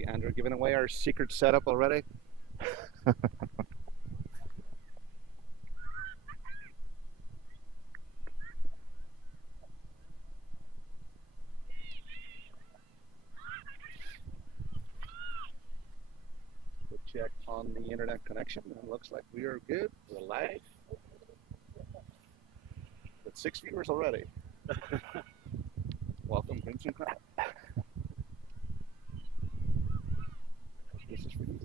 See Andrew giving away our secret setup already. Quick check on the internet connection. It looks like we are good. We're live. With 6 viewers already. Welcome, Princeton crowd. This is for you.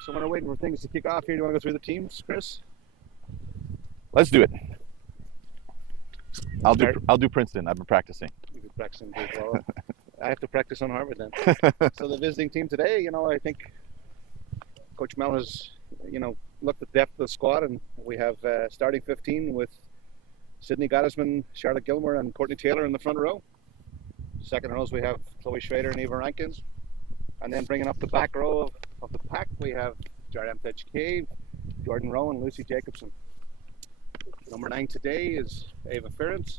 So when we're waiting for things to kick off here, do you want to go through the teams, Chris? Let's do it. I'll do Princeton. I've been practicing. You've been practicing good. Well, I have to practice on Harvard then. So the visiting team today, I think Coach Mel has, looked at the depth of the squad, and we have starting 15 with Sydney Gottesman, Charlotte Gilmore, and Courtney Taylor in the front row. Second rows we have Chloe Schrader and Eva Rankin. And then bringing up the back row of the pack, we have Jared Amtech Cave, Jordan Rowe, and Lucy Jacobson. Number 9 today is Ava Ferenc,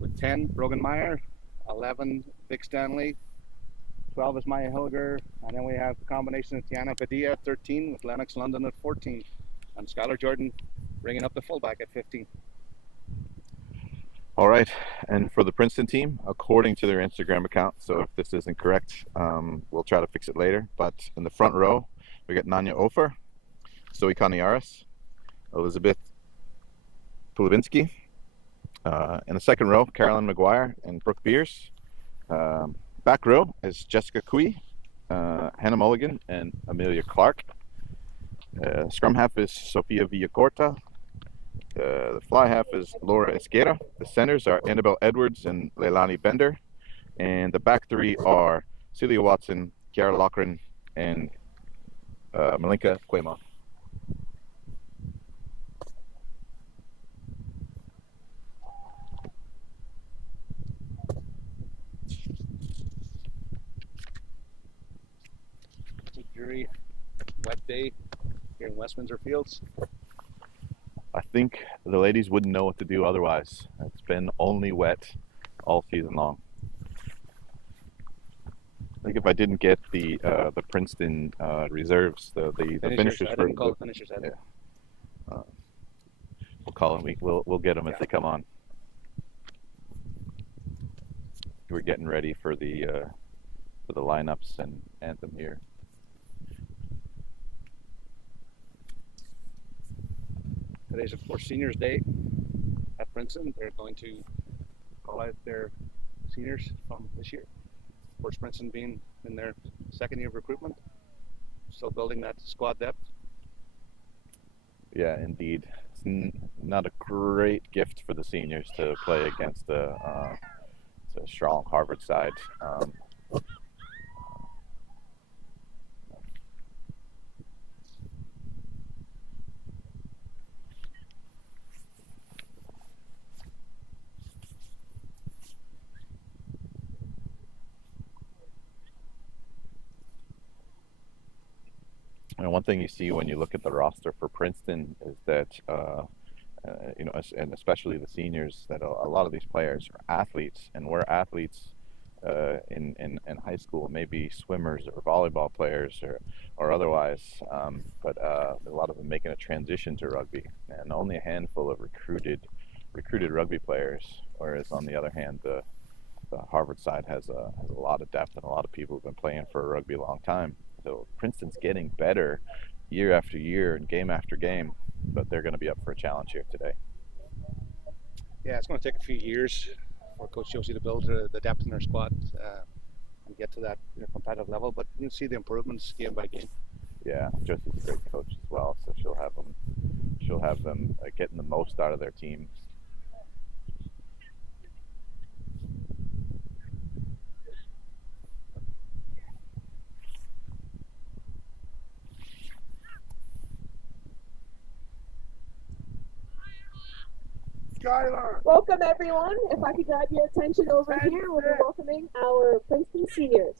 with 10, Brogan Meyer, 11, Vic Stanley, 12 is Maya Hilger, and then we have the combination of Tiana Padilla at 13 with Lennox London at 14, and Skylar Jordan bringing up the fullback at 15. All right, and for the Princeton team, according to their Instagram account, so if this isn't correct, we'll try to fix it later, but in the front row, we got Nanya Ofer, Zoe Kaniaris, Elizabeth Pulevinsky. In the second row, Carolyn McGuire and Brooke Beers. Back row is Jessica Cui, Hannah Mulligan, and Amelia Clark. Scrum half is Sofia Villacorta. The fly half is Laura Esquera. The centers are Annabelle Edwards and Leilani Bender. And the back three are Celia Watson, Kiara Loughran, and Malinka Cuema. Very wet day here in Westminster Fields. I think the ladies wouldn't know what to do otherwise. It's been only wet all season long. I think if I didn't get the Princeton reserves, the finishers I didn't call the finishers. Yeah. We'll call them. We'll get them if they come on. We're getting ready for the lineups and Anthem here. Today's, of course, Seniors Day at Princeton. They're going to call out their seniors from this year. Of course, Princeton being in their second year of recruitment, still building that squad depth. Yeah, indeed. It's not a great gift for the seniors to play against a strong Harvard side. And one thing you see when you look at the roster for Princeton is that, and especially the seniors, that a lot of these players are athletes, and we're athletes in high school, maybe swimmers or volleyball players or otherwise, but a lot of them making a transition to rugby, and only a handful of recruited rugby players, whereas on the other hand, the Harvard side has a lot of depth and a lot of people who've been playing for rugby a long time. So Princeton's getting better year after year and game after game, but they're going to be up for a challenge here today. Yeah, it's going to take a few years for Coach Josie to build the depth in their squad and get to that competitive level, but you see the improvements game by game. Yeah, Josie's a great coach as well, so she'll have them getting the most out of their teams. Welcome everyone. If I could grab your attention over here, we'll be welcoming our Princeton seniors.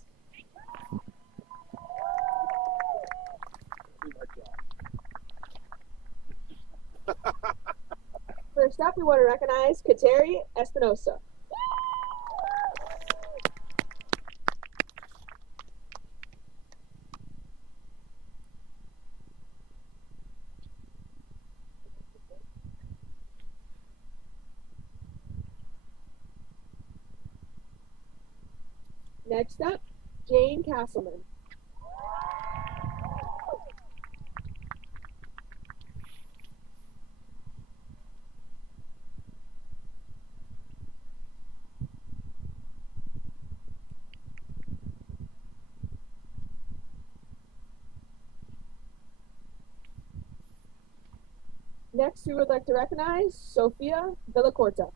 First up, we want to recognize Kateri Espinosa. Next up, Jane Castleman. Next, we would like to recognize Sofia Villacorta.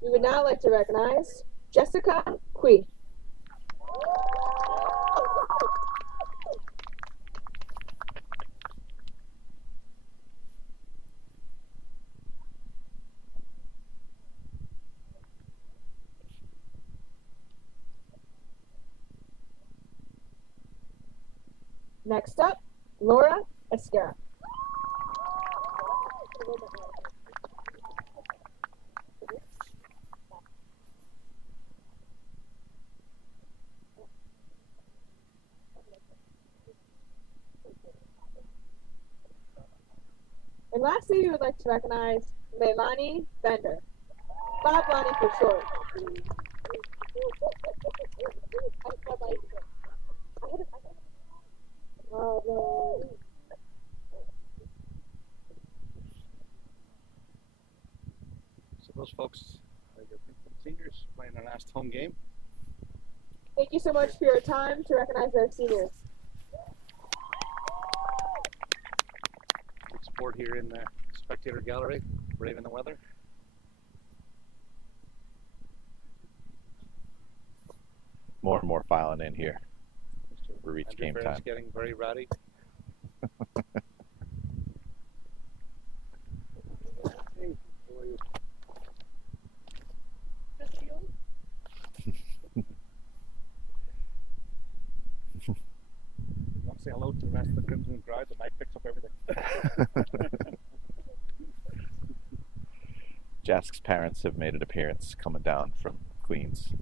We would now like to recognize Jessica Quee. Next up, Laura Escara. And lastly, we would like to recognize Leilani Bender. Bob Lonnie for short. So those folks are your Princeton seniors playing their last home game. Thank you so much for your time to recognize our seniors. Good sport here in the spectator gallery, braving the weather. More and more filing in here. We reach Andrew game Barrett's time. getting very rowdy. Hey, how are you? You want to say hello to the rest of the Crimson crowd? The mic picks up everything. Jask's parents have made an appearance coming down from Queens.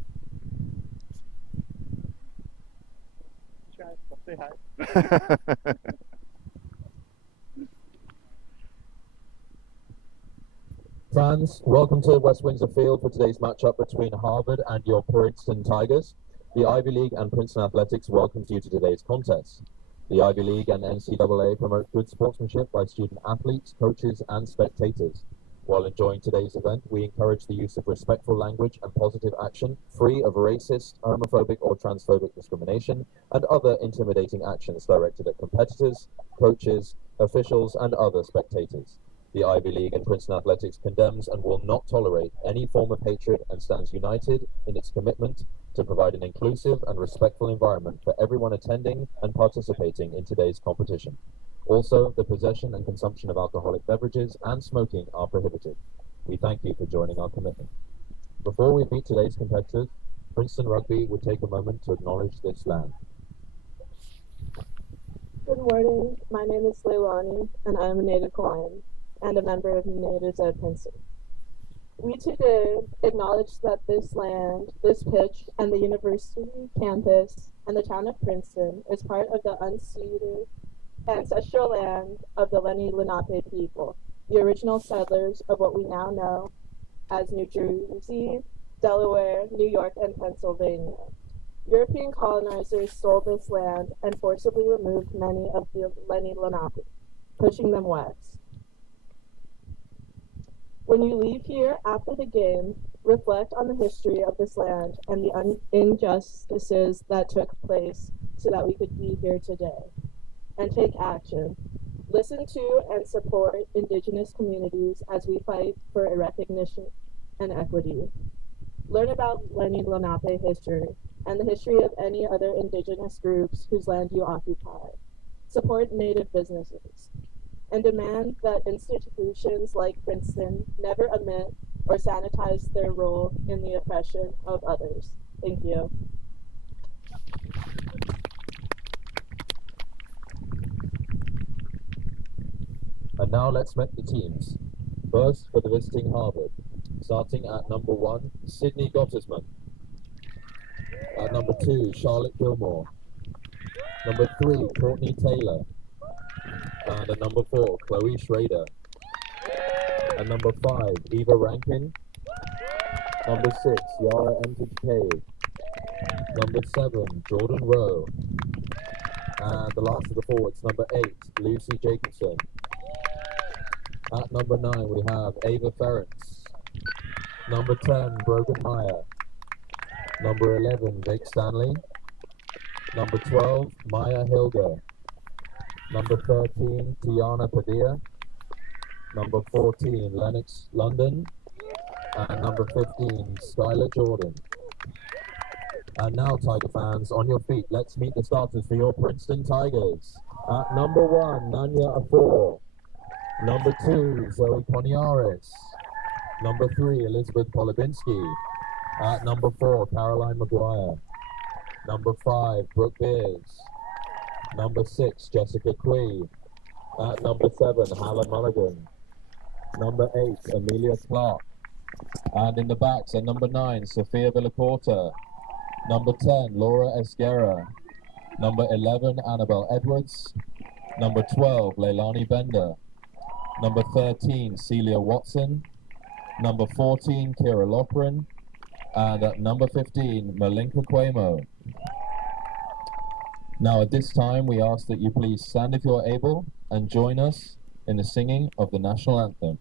Say hi. Fans, welcome to West Windsor Field for today's matchup between Harvard and your Princeton Tigers. The Ivy League and Princeton Athletics welcomes you to today's contest. The Ivy League and NCAA promote good sportsmanship by student athletes, coaches, and spectators. While enjoying today's event, we encourage the use of respectful language and positive action, free of racist, homophobic, or transphobic discrimination, and other intimidating actions directed at competitors, coaches, officials, and other spectators. The Ivy League and Princeton Athletics condemns and will not tolerate any form of hatred and stands united in its commitment to provide an inclusive and respectful environment for everyone attending and participating in today's competition. Also, the possession and consumption of alcoholic beverages and smoking are prohibited. We thank you for joining our commitment. Before we meet today's competitors, Princeton Rugby would take a moment to acknowledge this land. Good morning, my name is Leilani, and I am a Native Hawaiian and a member of Natives at Princeton. We today acknowledge that this land, this pitch, and the university campus and the town of Princeton is part of the unceded ancestral land of the Lenni Lenape people, the original settlers of what we now know as New Jersey, Delaware, New York, and Pennsylvania. European colonizers stole this land and forcibly removed many of the Lenni Lenape, pushing them west. When you leave here after the game, reflect on the history of this land and the injustices that took place so that we could be here today. And take action. Listen to and support Indigenous communities as we fight for a recognition and equity. Learn about Lenni Lenape history and the history of any other Indigenous groups whose land you occupy. Support Native businesses. and demand that institutions like Princeton never omit or sanitize their role in the oppression of others. Thank you. And now let's meet the teams. First, for the visiting Harvard, starting at number 1, Sydney Gottesman. At number 2, Charlotte Gilmore. Number 3, Courtney Taylor. And at number 4, Chloe Schrader. At number 5, Eva Rankin. Number 6, Yara Entage. Number 7, Jordan Rowe. And the last of the forwards, number 8, Lucy Jacobson. At number 9, we have Ava Ferrance. Number 10, Brogan Meyer. Number 11, Jake Stanley. Number 12, Maya Hilger. Number 13, Tiana Padilla. Number 14, Lennox London. And number 15, Skylar Jordan. And now, Tiger fans, on your feet, let's meet the starters for your Princeton Tigers. At number 1, Nanya Afor. Number 2, Zoe Poniaris. Number 3, Elizabeth Polibinski. At number 4, Caroline Maguire. Number 5, Brooke Beers. Number 6, Jessica Quee. At number 7, Hannah Mulligan. Number 8, Amelia Clark. And in the backs at number 9, Sophia Villacorta. Number 10, Laura Esguerra. Number 11, Annabelle Edwards. Number 12, Leilani Bender. Number 13, Celia Watson. Number 14, Kira Loprin. And at number 15, Malinka Cuomo. Now at this time, we ask that you please stand if you're able and join us in the singing of the national anthem.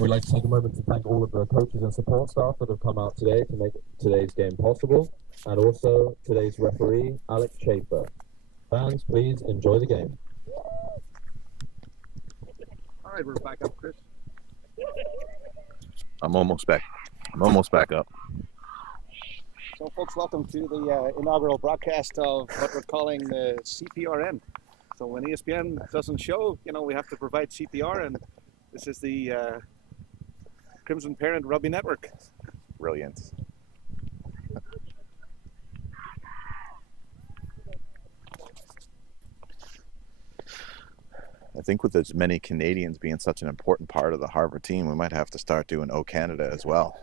We'd like to take a moment to thank all of the coaches and support staff that have come out today to make today's game possible, and also today's referee, Alex Schaefer. Fans, please enjoy the game. All right, we're back up, Chris. I'm almost back. I'm almost back up. So, folks, welcome to the inaugural broadcast of what we're calling the CPRN. So when ESPN doesn't show, you know, we have to provide CPR, and this is the Crimson Parent Rugby Network. Brilliant. I think with as many Canadians being such an important part of the Harvard team, we might have to start doing O Canada as well.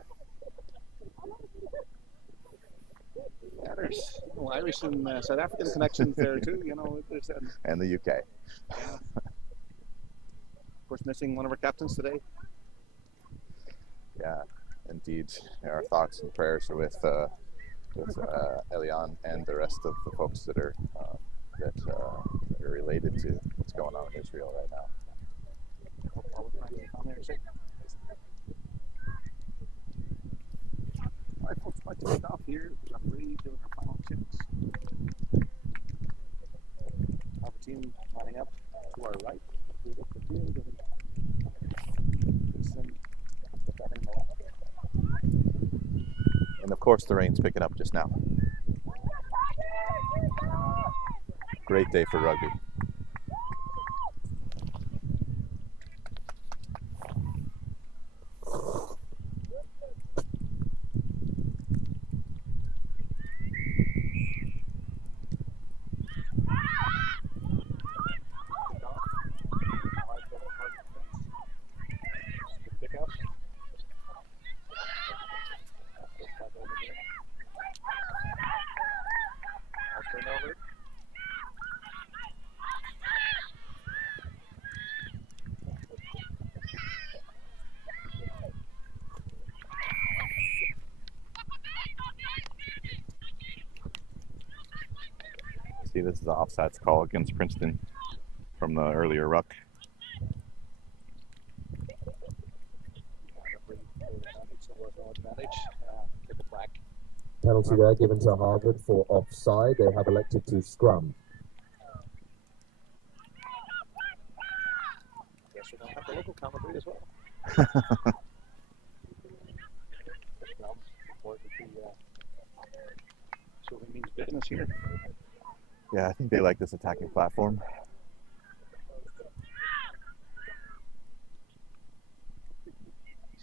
Yeah, there's Irish and South African connections there too, you know. There's, And the UK. yeah. Of course, missing one of our captains today. Yeah, indeed. Our thoughts and prayers are with Elian and the rest of the folks that are related to what's going on in Israel right now. All right, folks, about to kick off here. Referee doing our final checks. Our team lining up to our right. We look at the field and defending the left. And And of course the rain's picking up just now. Great day for rugby. See, this is an offsides call against Princeton from the earlier ruck. Penalty there given to Harvard for offside. They have elected to scrum. Yes, we're going to have the local commentary as well. So it means business here. Yeah, I think they like this attacking platform.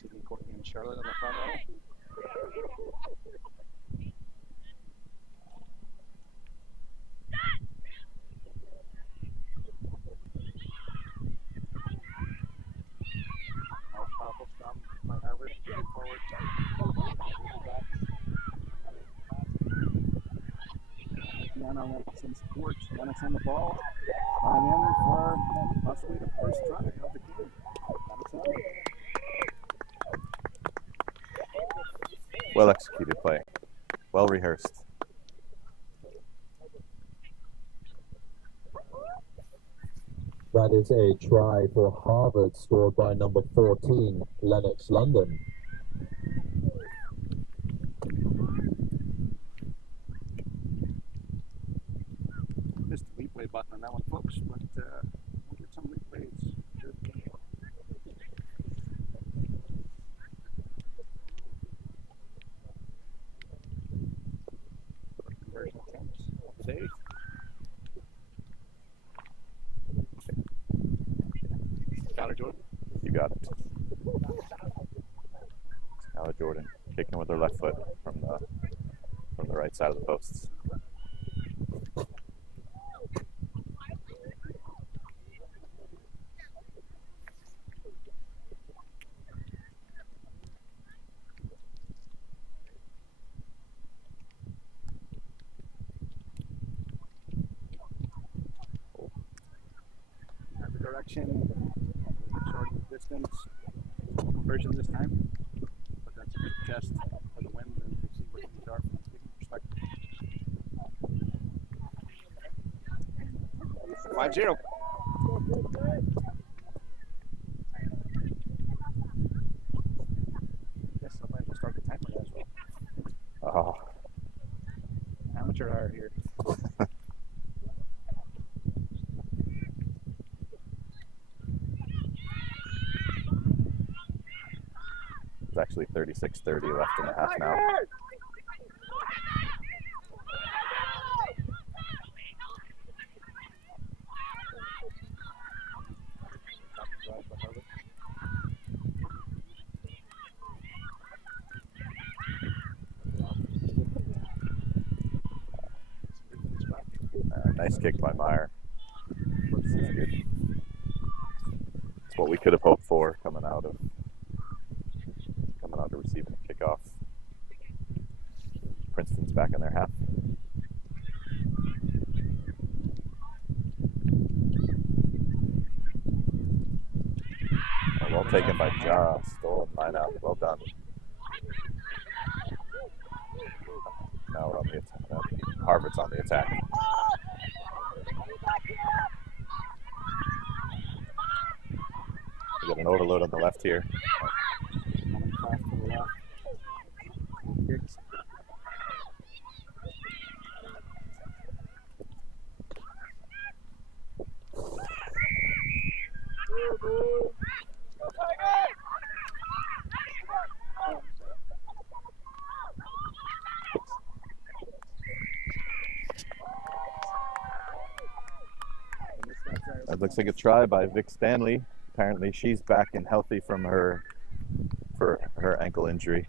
Sydney, Courtney, and Charlotte on the front row. Powerful scrum by Harvard. Forward. Some support. Lennox on the ball. Flying in for possibly the first try of the game. Well executed play. Well rehearsed. That is a try for Harvard, scored by number 14, Lennox London. Missed the leap way button on that one, folks, but we'll get some leap ways. Conversion attempts of the day. Skylar Jordan. You got it. Skylar Jordan kicking with her left foot from the right side of the posts. Direction, short distance, conversion this time, but that's a good test for the wind and to see what things are from a speaking perspective. 5-0. Yes, somebody will start the timer as well. Oh. Amateur hour here. Actually 36:30 left in the half now. Nice kick by Meyer. This is good. It's what we could have hoped for coming out of receiving a kickoff. Princeton's back in their half. Oh, well taken by Jara. Stolen line out. Well done. Now we're on the attack. Harvard's on the attack. We got an overload on the left here. It looks like a try by Vic Stanley. Apparently she's back and healthy from her ankle injury.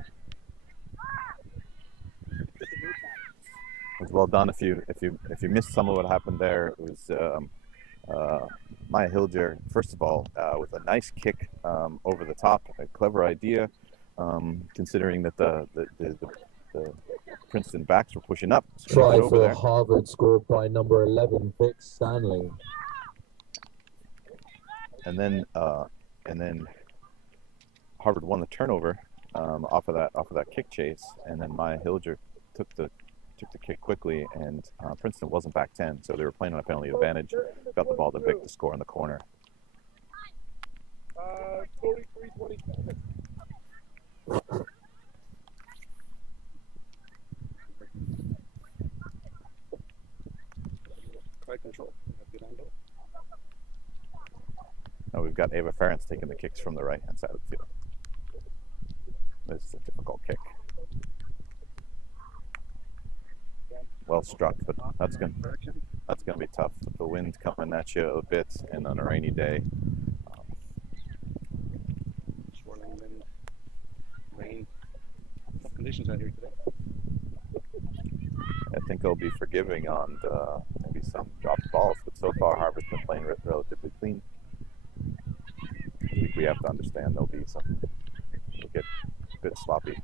It was well done. If you missed some of what happened there, it was Maya Hilger, first of all, with a nice kick over the top, a clever idea, considering that the Princeton backs were pushing up. So Try for Harvard scored by number 11, Vic Stanley. And then Harvard won the turnover off of that kick chase, and then Maya Hilger took the kick quickly, and Princeton wasn't back 10, so they were playing on a penalty advantage. Got the ball to Vic to score in the corner. 43-27. Try control. Good angle. Now we've got Ava Ferentz taking the kicks from the right-hand side of the field. This is a difficult kick. Well struck, but that's gonna be tough. With the wind coming at you a bit, and on a rainy day. Swirling wind, rain, tough conditions out here today. I think I'll be forgiving on maybe some dropped balls, but so far Harvard's been playing relatively clean. I think we have to understand it'll get a bit sloppy.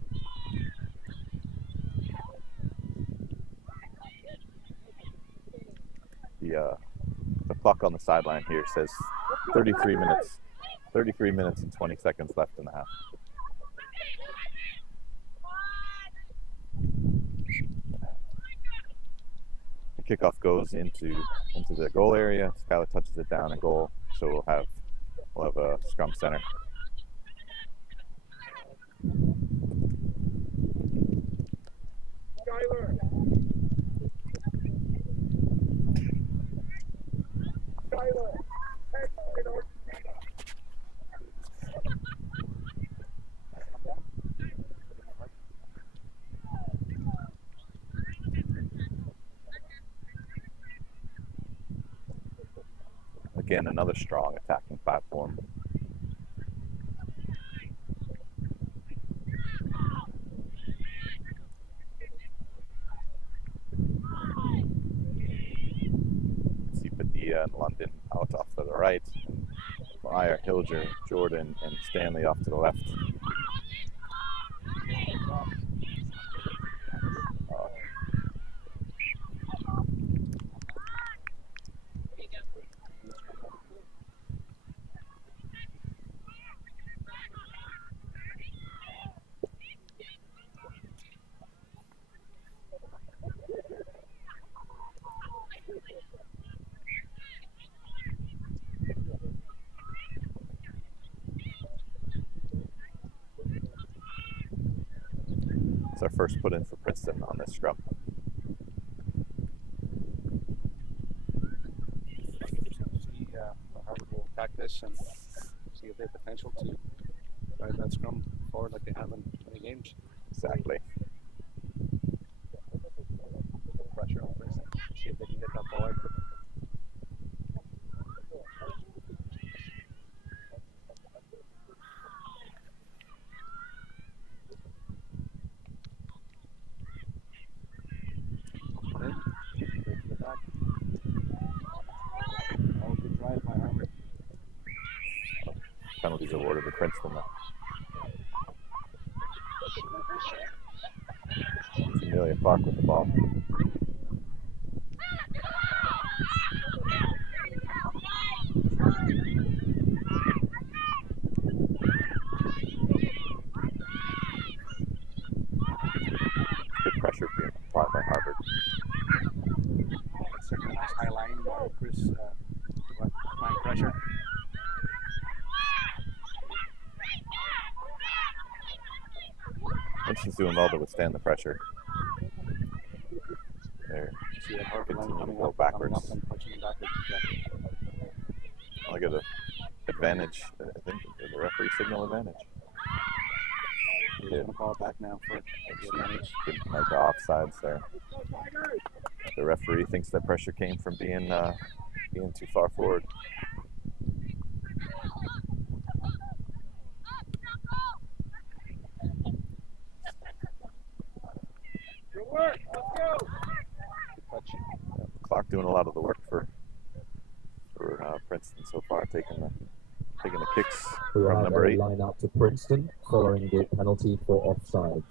The clock on the sideline here says 33 minutes and 20 seconds left in the half. The kickoff goes into the goal area. Skylar touches it down and goal, so we'll have a scrum center. Skylar. Again, another strong attacking platform. See Padilla and London out off to the right, and Meyer, Hilger, Jordan, and Stanley off to the left. It's our first put in for Princeton on this scrum. See Harvard will attack this and see if they have potential to drive that scrum forward like they have in many games. Exactly. Pressure on Princeton. See if they can get that ball out quickly. Penalties awarded to Princeton though. It's Amelia Clark with the ball. Good pressure being applied by Harvard. That's certainly a nice high line. Chris applying pressure. Princeton's doing well to withstand the pressure. They're continuing to go backwards. Look at the advantage. I think the referee signal advantage. He's going to call it back now for the advantage. Didn't like the offsides there. The referee thinks that pressure came from being too far forward. doing a lot of the work for Princeton so far, taking the kicks We from have number a 8. line out to Princeton following the penalty for offsides.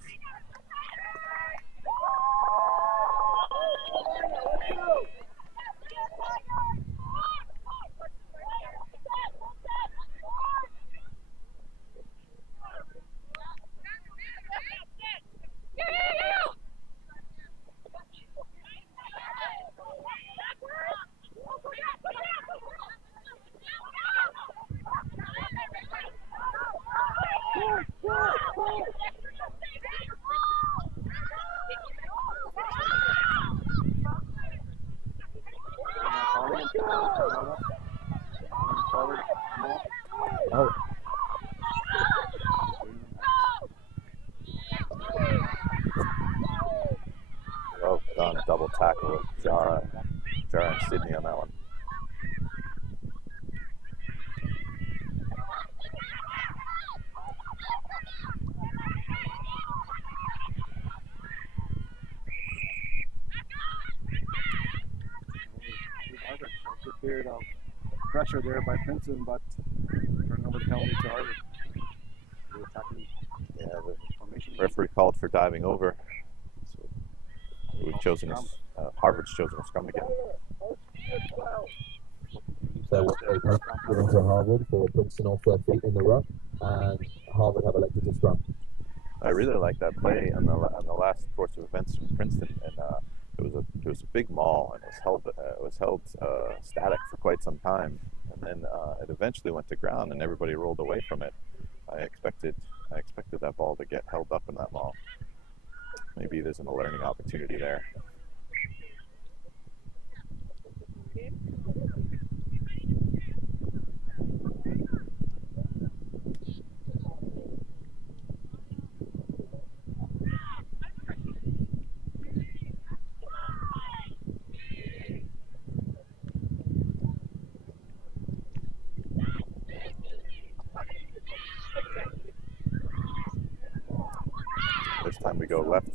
Oh. Well done, double tackle with Jara and Sydney on that one. Good period of pressure there by Princeton, but turning over the penalty to Harvard. Yeah, the referee called for diving over. So we've chosen Harvard's chosen a scrum again. So a penalty given to Harvard for Princeton off their feet in the ruck, and Harvard have elected to scrum. I really like that play on the last course of events from Princeton, and it was a big maul, and it was held static for quite some time, and then it eventually went to ground, and everybody rolled away from it. I expected that ball to get held up in that maul. Maybe there's a learning opportunity there. This time we go left.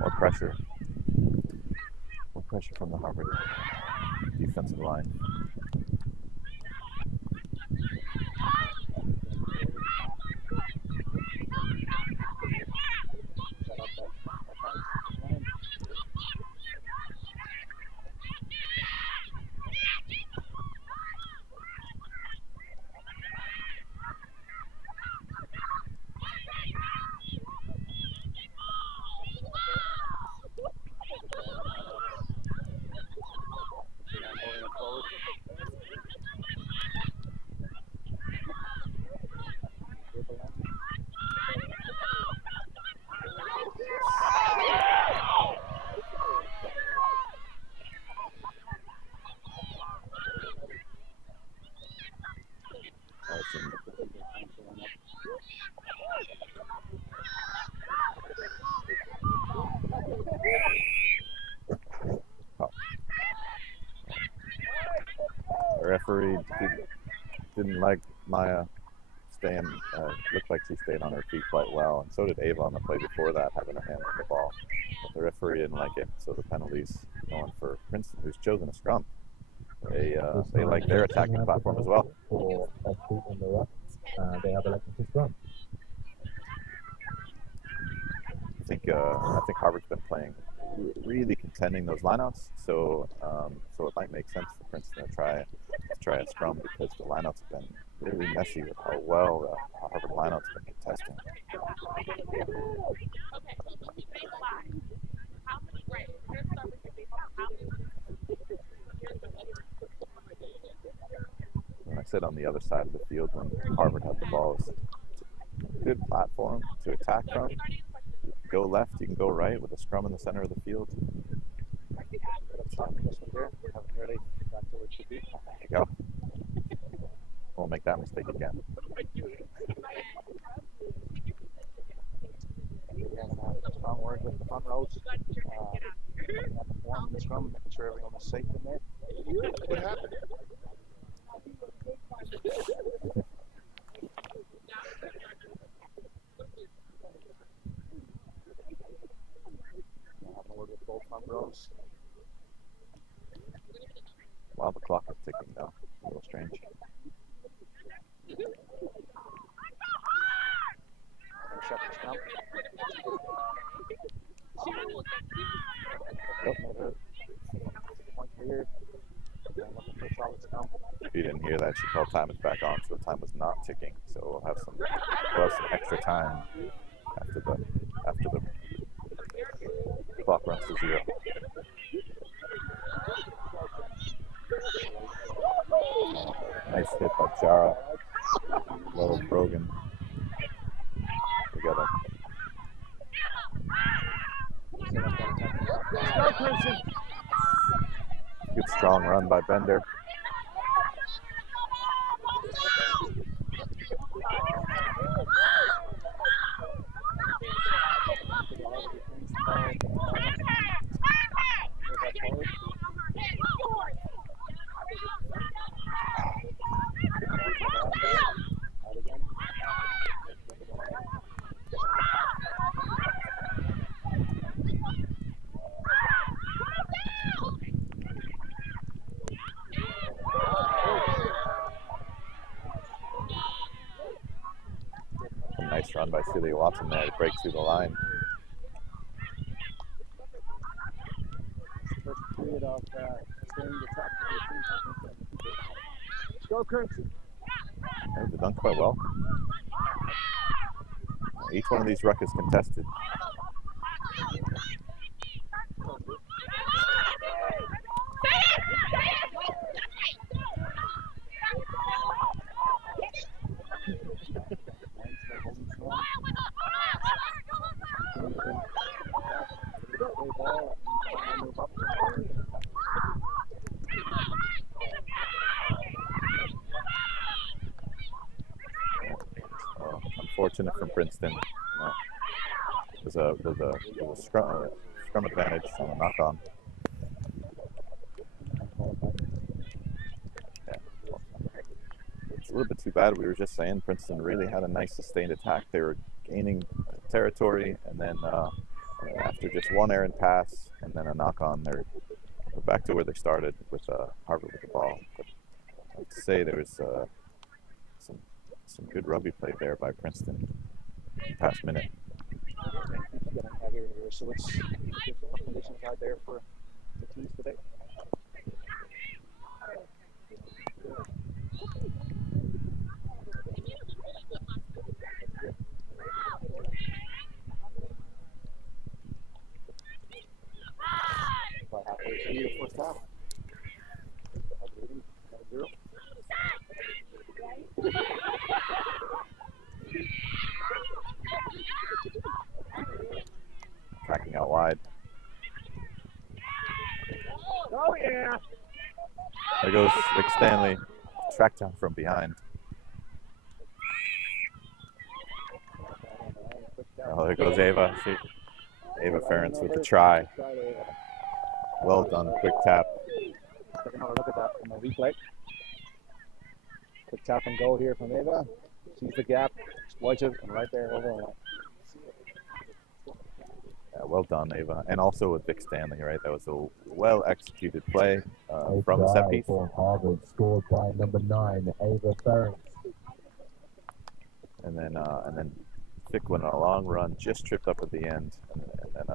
More pressure from the Harvard defensive line. The referee didn't like Maya staying, looked like she stayed on her feet quite well, and so did Ava on the play before that, having her hand on the ball. But the referee didn't like it, so the penalty's going for Princeton, who's chosen a scrum. They like their attacking platform as well. For off feet in the ruck, they have elected to scrum. I think Harvard's been playing really contending those lineouts, so it might make sense for Princeton to try a scrum, because the lineouts have been really messy with how well the Harvard lineouts have been contesting. sit on the other side of the field when Harvard had the ball. It's a good platform to attack from. You can go left, you can go right with a scrum in the center of the field. Haven't really got to where it should be. There you go. Won't make that mistake again. Strong work with the front rows. Looking at the form in the scrum, making sure everyone is safe in there. What happened? Having a word with both front rows. While the clock is ticking, though, a little strange. Shut the scrum. Point clear. Looking for a solid scrum. If you didn't hear that, she called time is back on, so the time was not ticking. So we'll have some extra time after the clock runs to 0. Nice hit by Jara. Little Brogan together. Good strong run by Bender. Nice run by Celia Watson there to break through the line. First period of staying the top. Go Currency. They've done quite well. Each one of these ruck is contested. Unfortunate from Princeton. There's a scrum advantage on a knock-on. Yeah. It's a little bit too bad. We were just saying Princeton really had a nice sustained attack. They were gaining territory, and then after just one errant pass and then a knock-on, they're back to where they started with Harvard with the ball. But I have to say there was some good rugby play there by Princeton past minute. Getting heavier here, so let's get the conditions out there for the teams today. About halfway through the first half. 0. Tracking out wide. Oh yeah! There goes Vic Stanley. Tracked down from behind. Oh, there goes Ava. See, Ava Ferentz with the try. Well done, quick tap. Take another look at that from the replay. Quick tap and go here from Ava. Sees the gap, exploits it, and right there over the line. Yeah, well done, Ava. And also with Vic Stanley, right? That was a well-executed play from the set piece. For Harvard, scored by number 9, Ava Ferentz. And then Vic went on a long run, just tripped up at the end, and then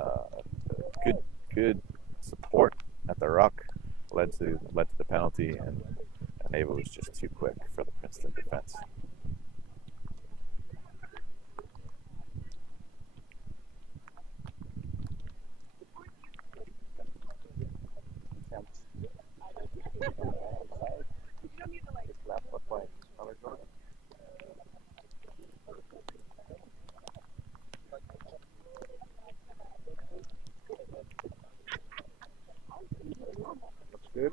good support at the ruck led to the penalty, and Ava was just too quick for the Princeton defense. Left foot play. Looks good.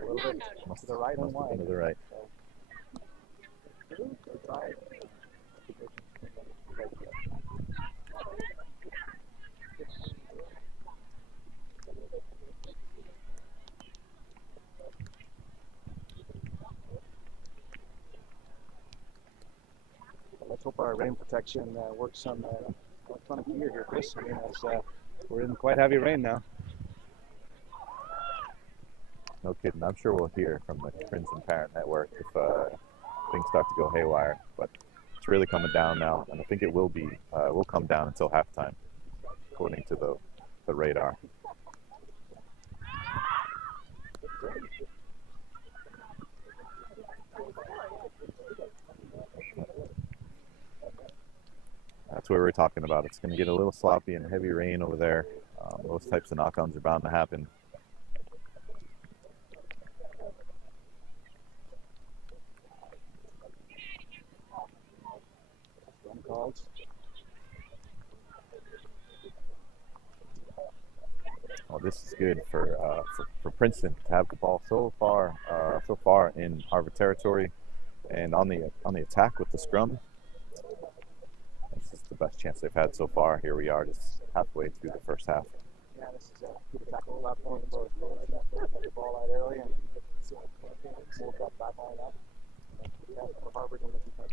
A little bit to the right and wide. To the right. Let's hope our rain protection works on electronic gear here, Chris. I mean, as, we're in quite heavy rain now. No kidding. I'm sure we'll hear from the Princeton Parent Network if things start to go haywire. But it's really coming down now, and I think it will come down until halftime, according to the radar. That's what we were talking about. It's going to get a little sloppy and heavy rain over there. Those types of knock-ons are bound to happen. Oh, this is good for Princeton to have the ball so far in Harvard territory, and on the attack with the scrum. This is the best chance they've had so far. Here we are, just halfway through the first half. Yeah, this is a good tackle at that point for the ball out early and move that back line up. Yeah, for Harvard on the defense.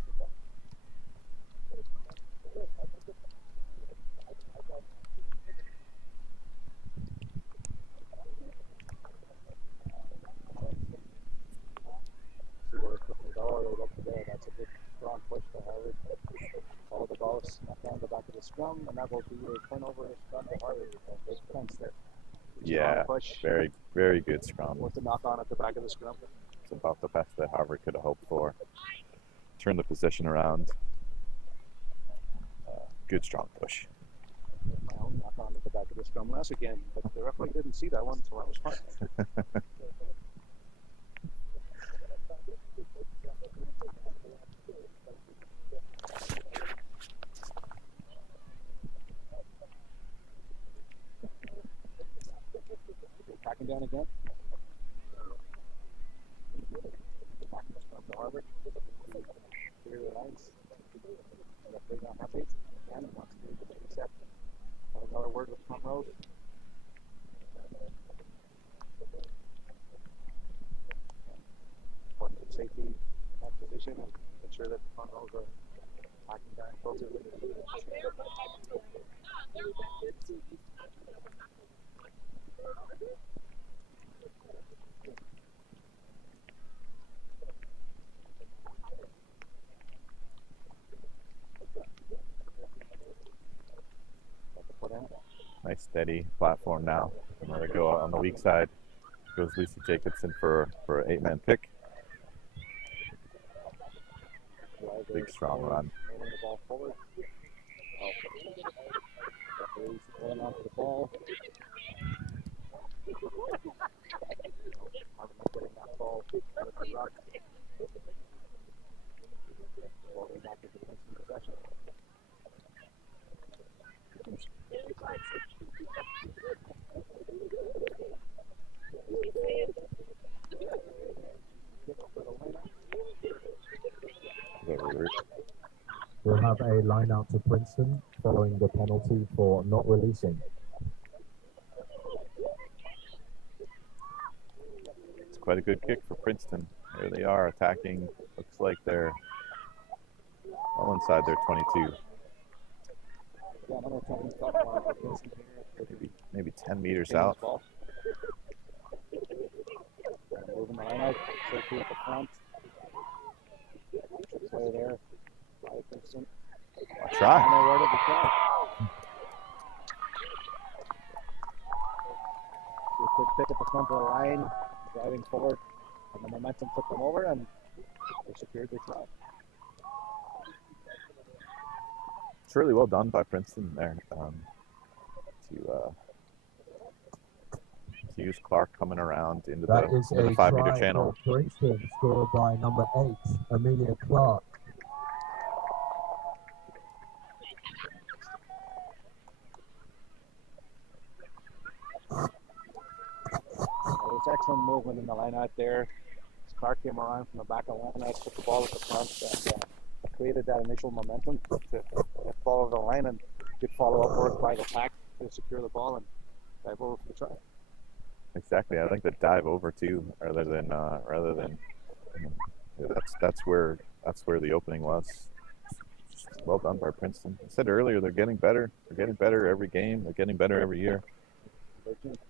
That's a good strong push to Harvard. All the balls down the back of the scrum, and that will be a turnover scrum to Harvard. Big defense there. Yeah, push. Very, very good scrum. With the knock on at the back of the scrum. It's about the best that Harvard could have hoped for. Turn the position around. Good strong push. My own knock on at the back of the scrum last again, but the referee didn't see that one, so that was fine. Backing down again. Backing the scrum to Harvard. Clear the lines. Referee not happy. Again, wants to do the reset. Have another word with front rows. Important for safety in that position and ensure that the front rows are backing down closer to the Nice steady platform now. Another go out on the weak side. Goes Lucy Jacobson for an 8-man pick. Big strong run. Moving the ball forward. Going onto the ball. Getting that ball out of the rock. Ball back into the Princeton possession. We'll have a line out to Princeton following the penalty for not releasing. It's quite a good kick for Princeton. Here they are attacking. Looks like they're well inside their 22. Maybe 10 meters out. Moving the line out, safety at the front. Play there. A try. Do a quick pick at the front of the line, driving forward, and the momentum took them over, and they secured their try. It's really well done by Princeton there to use Clark coming around into the 5-meter channel. Princeton scored by number 8, Amelia Clark. excellent movement in the line out there. Clark came around from the back of the line, put the ball at the front, and created that initial momentum to fall over the line, and did follow-up work by the pack to secure the ball and dive over for the try. Exactly. I think the dive over too, rather than that's where the opening was. Well done by Princeton. I said earlier, they're getting better. They're getting better every game. They're getting better every year.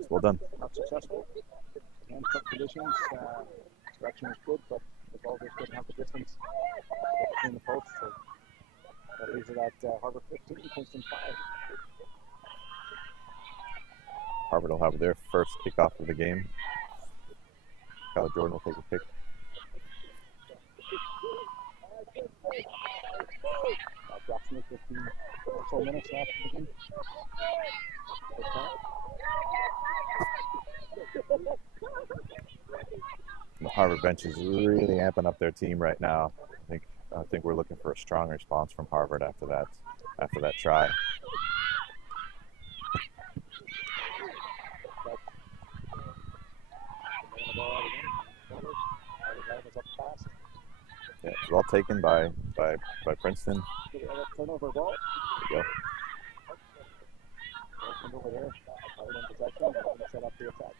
Well done. Not successful. And tough conditions. Direction was good, but the ball just didn't have the distance between the posts. So that leaves it at Harvard 15, Princeton 5. Harvard will have their first kickoff of the game. Kyle Jordan will take a kick. Approximately 15 or so minutes left to begin. The Harvard bench is really amping up their team right now. I think we're looking for a strong response from Harvard after that try. Yeah, it's well taken by Princeton. Turnover ball. There you go. Over there. Harvard in possession. Set up the attack.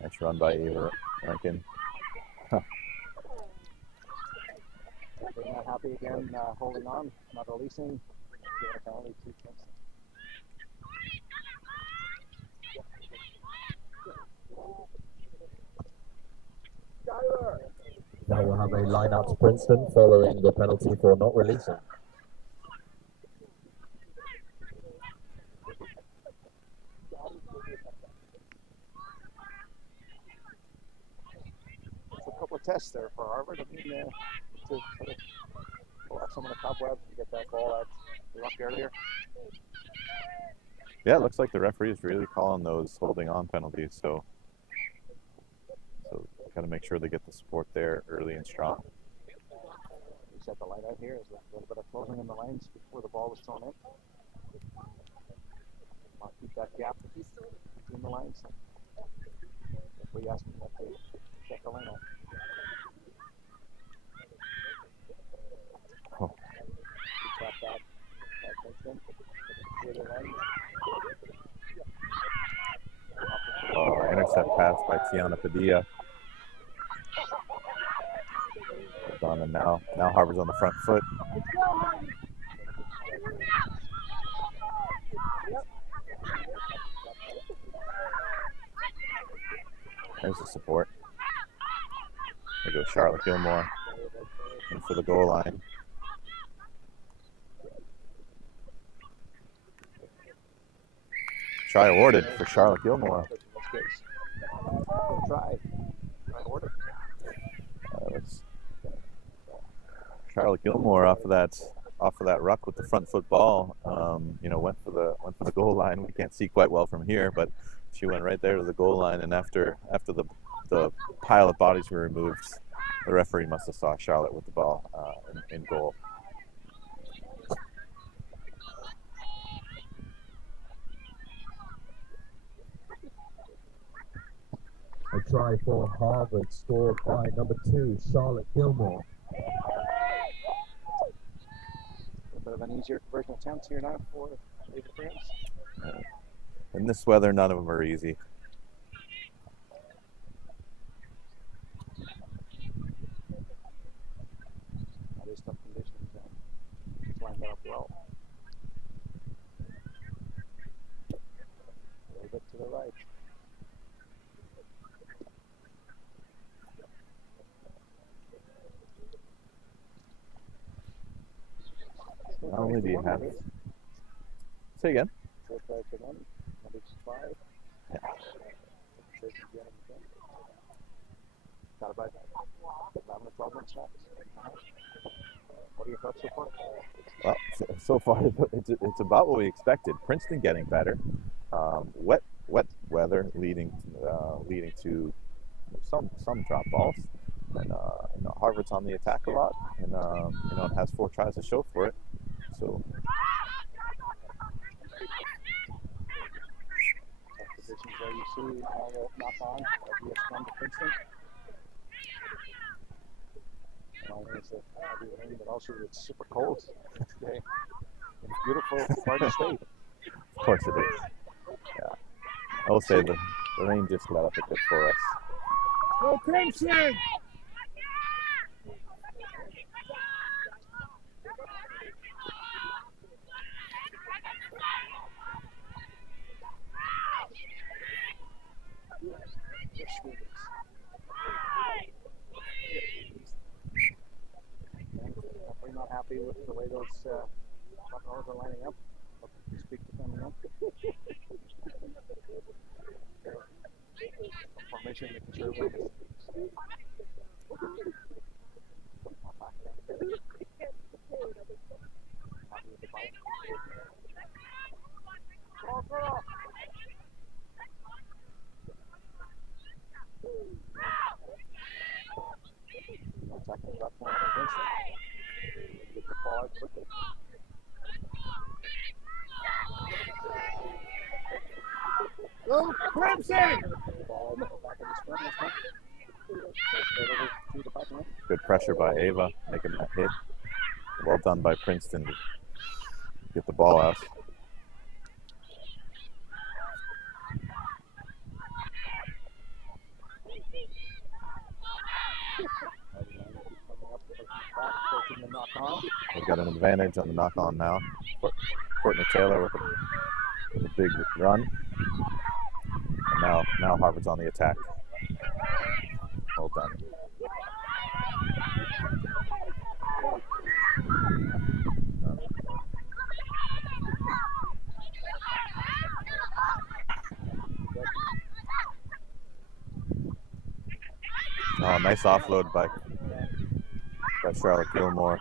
Nice run by Ava Rankin. They're not happy again, holding on, not releasing. Giving a penalty to Princeton. Now we'll have a line out to Princeton following the penalty for not releasing. It's a couple of tests there for Harvard. I mean, to sort of pull off some of the cobwebs and get that ball at the ruck earlier. Yeah, it looks like the referee is really calling those holding on penalties, so got to make sure they get the support there early and strong. We set the line out here. There's a little bit of closing in the lines before the ball was thrown in. Want to keep that gap between the lines. If we ask them that they check the line out. Oh. Tap that. Princeton. Clear the lines. Intercept pass by Tiana Padilla. And now Harvard's on the front foot. There's the support. There goes Charlotte Gilmore in for the goal line. Try awarded for Charlotte Gilmore. Try awarded. Charlotte Gilmore off of that ruck with the front foot ball, went for the goal line. We can't see quite well from here, but she went right there to the goal line. And after the pile of bodies were removed, the referee must have saw Charlotte with the ball in goal. A try for Harvard scored by number 2, Charlotte Gilmore. A bit of an easier conversion attempt here now for the France. In this weather, none of them are easy. That is tough conditions, and it's lined up well. A little bit to the right. Not only do you have it. Say again. Yeah. Got about 11 or 12 minutes left. What are your thoughts so far? Well, so far it's about what we expected. Princeton getting better. Wet weather leading to some drop balls. And Harvard's on the attack a lot, and it has 4 tries to show for it. So So you see all the knock on of US from to Princeton. And all things that we learned, but also it's super cold today. It's beautiful part of the state. Of course it is. Yeah. I will say the rain just let up a bit for us. Go Crimson! Definitely not happy with the way those buttons are lining up. But you speak to them now. Formation, making sure everyone is happy with the ball. Attacking platform for Princeton. Get the ball out quickly. Go Clemson! Ball in the back of the scrum this time. Straight over to the back line. Good pressure by Ava, making that hit. Well done by Princeton to get the ball out. We've got an advantage on the knock-on now. Courtney Taylor with a big run. And now Harvard's on the attack. Well done. Oh, nice offload by Charlotte Gilmore.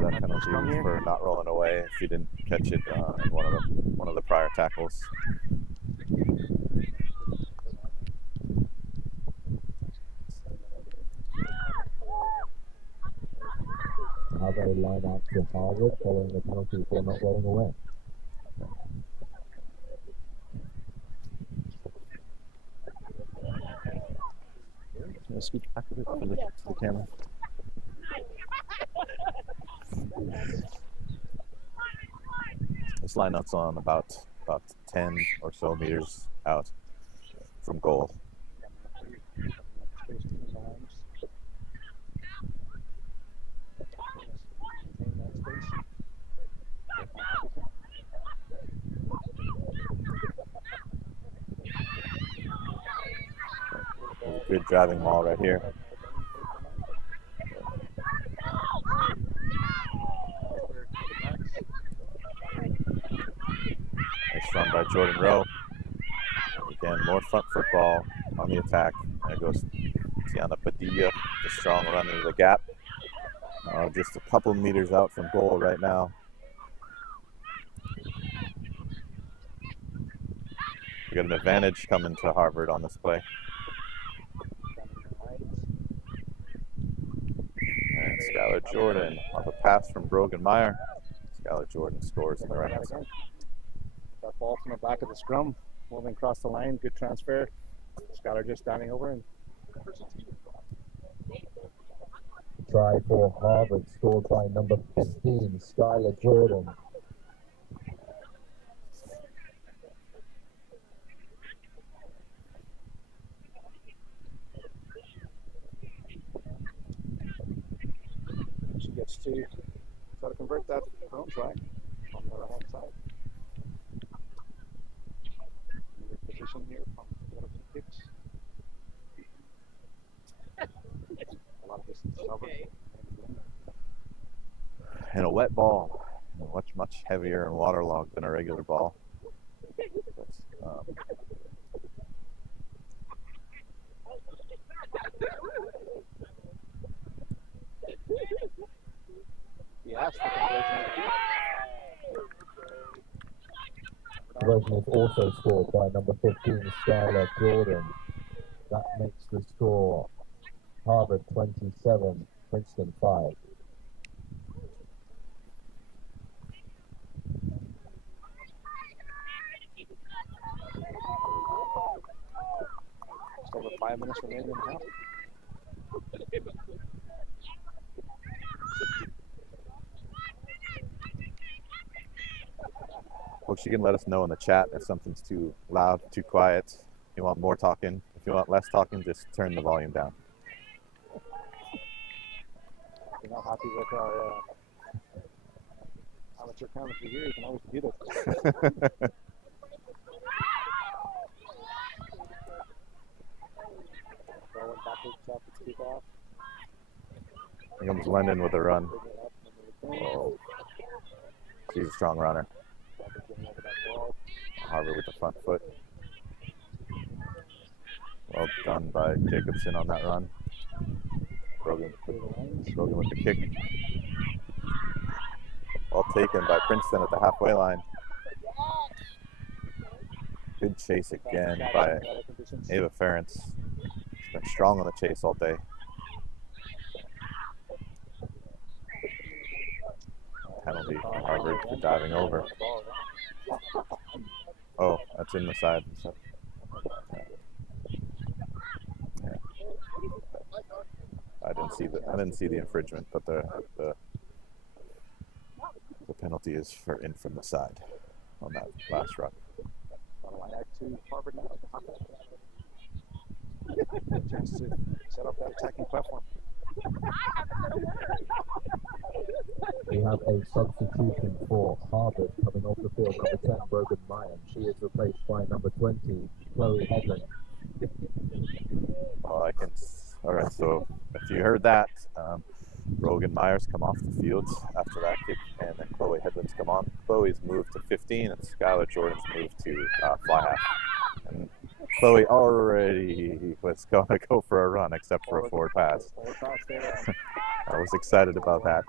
That penalty was for not rolling away if you didn't catch it in one of the prior tackles. How they line out to Harvard following the penalty for not rolling away. Can I speak back a bit to the camera? This lineup's on about 10 or so meters out from goal. Good driving ball right here. Nice run by Jordan Rowe. Again, more front football on the attack. There goes Tiana Padilla, the strong run into the gap. Just a couple meters out from goal right now. We got an advantage coming to Harvard on this play. And Skylar Jordan off a pass from Brogan Meyer. Skylar Jordan scores in the right hand side. That ball from the back of the scrum, moving across the line, good transfer. Skylar just standing over and Try for Harvard, scored by number 15, Skylar Jordan. she gets to try to convert that her own try on the right hand side. Good position here from one of the kicks. A lot of distance covered. And a wet ball, much heavier and waterlogged than a regular ball. Yes, the conversion of the kick. conversion is also scored by number 15, Skylar Jordan. That makes the score Harvard 27, Princeton 5. Just over 5 minutes remaining in the half. Folks, you can let us know in the chat if something's too loud, too quiet. If you want more talking. If you want less talking, just turn the volume down. If you're not happy with our amateur commentary here, you can always beat it. Here comes Lenni with a run. Oh, she's a strong runner. Harvard with the front foot. Well done by Jacobson on that run. Brogan with the kick. All taken by Princeton at the halfway line. Good chase again by Ava Ferentz. She's been strong on the chase all day. Penalty for Harvard for diving over. Oh, that's in the side. So, yeah. I didn't see the infringement, but the penalty is for in from the side on that last run. Chance to set up that attacking platform. We have a substitution for Harvard coming off the field, number 10, Brogan Mayan. She is replaced by number 20, Chloe Headland. All right, so if you heard that, Brogan Myers come off the field after that kick, and then Chloe Headland's come on. Chloe's moved to 15, and Skylar Jordan's moved to fly half. And Chloe already was going to go for a run, except for a forward pass. I was excited about that.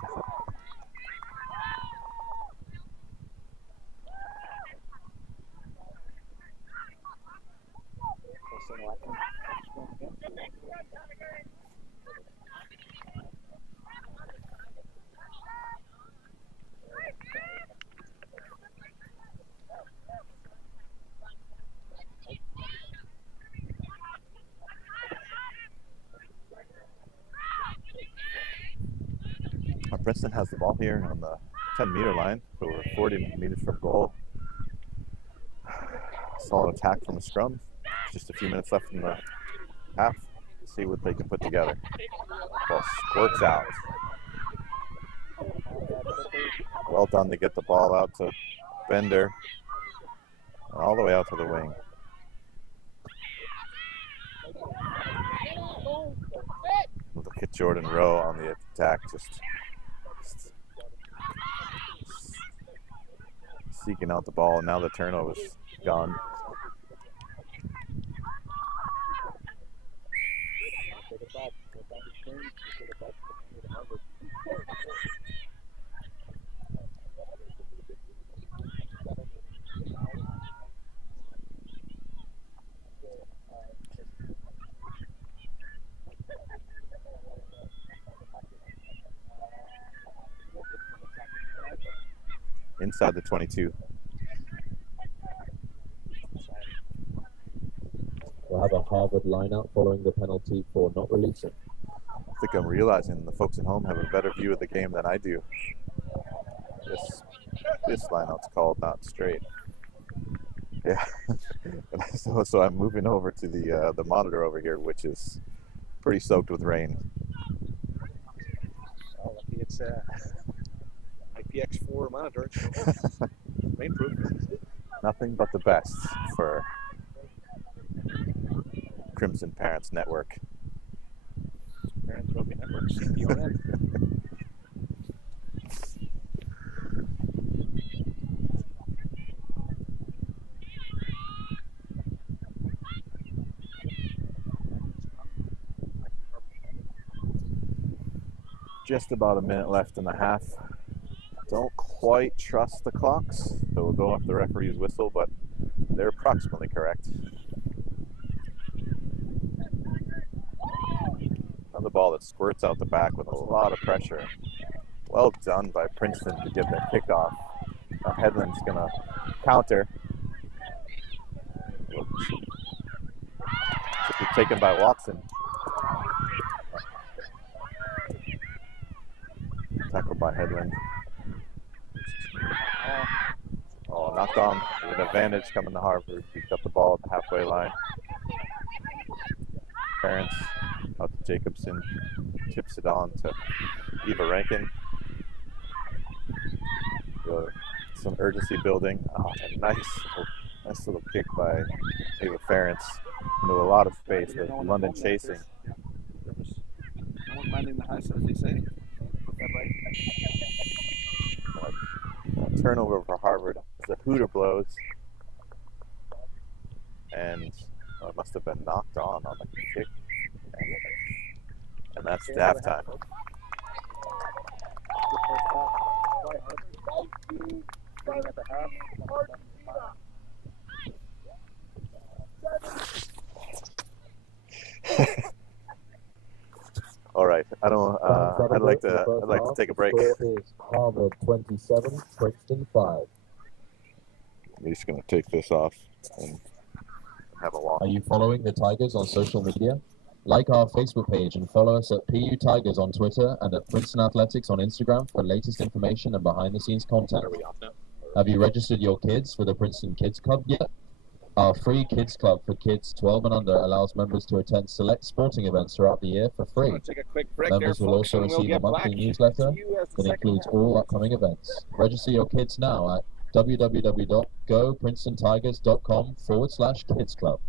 Princeton has the ball here on the 10-meter line, so we're 40 meters from goal. Solid attack from the scrum. Just a few minutes left in the half. See what they can put together. Ball squirts out. Well done to get the ball out to Bender. All the way out to the wing. Look at Jordan Rowe on the attack, just seeking out the ball, and now the turnover's gone. Inside the 22. We'll have a Harvard lineout following the penalty for not releasing. I think I'm realizing the folks at home have a better view of the game than I do. This lineout's called not straight. Yeah. so I'm moving over to the monitor over here, which is pretty soaked with rain. Oh, lucky it's IPX4 monitor. Rainproof. Nothing but the best for Crimson Parents Network. Parents Rugby Network, CPRN. Just about a minute left in the half. Don't quite trust the clocks, so we'll go off the referee's whistle, but they're approximately correct. Another ball that squirts out the back with a lot of pressure. Well done by Princeton to get that kickoff. Now Headland's gonna counter. Should be taken by Watson. Tackled by Headland. Oh, knocked on with an advantage coming to Harvard. He got the ball at the halfway line. Ference out to Jacobson. Tips it on to Eva Rankin. Some urgency building. Oh, and nice little kick by Eva Ference into a lot of space with London chasing. There was no one minding the house, as they say. Is that right? Turnover for Harvard as the hooter blows. And it must have been knocked on the kick. And that's half time. All right, I'd like to take a break. Score is Harvard 27, Princeton 5. I'm just gonna take this off and have a walk. Are you following the Tigers on social media? Like our Facebook page and follow us at PU Tigers on Twitter and at Princeton Athletics on Instagram for latest information and behind-the-scenes content. Have you registered your kids for the Princeton Kids Club yet? Our free Kids Club for kids 12 and under allows members to attend select sporting events throughout the year for free. Take a quick break Members there, will folks, also and we'll receive a get monthly back newsletter to you as the that second includes half. all upcoming events. Register your kids now at www.goprincetontigers.com/kids club.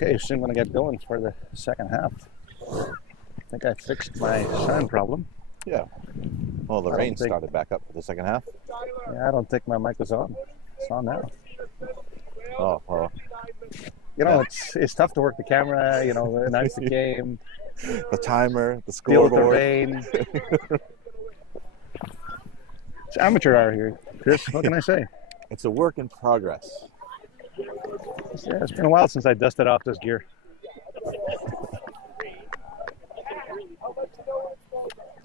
Okay, soon gonna get going for the second half. I think I fixed my sound problem. Yeah. Well, the I don't rain think- started back up for the second half. Yeah, I don't think my mic was on. It's on now. Oh, well, You know, it's tough to work the camera, you know, announce the game, the timer, the deal with the scoreboard. rain. It's amateur hour here, Chris. What can I say? It's a work in progress. Yeah, it's been a while since I dusted off this gear.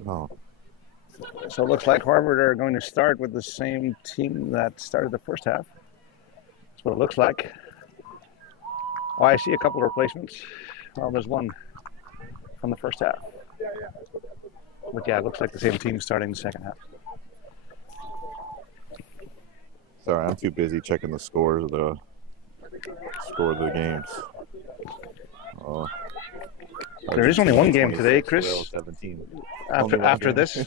Oh, So it looks like Harvard are going to start with the same team that started the first half. That's what it looks like. Oh, I see a couple of replacements. Well, there's one from the first half. But yeah, it looks like the same team starting the second half. sorry, I'm too busy checking the scores of the games. Oh, There is only one game today, 26, Chris. Will 17. After Only one game. this,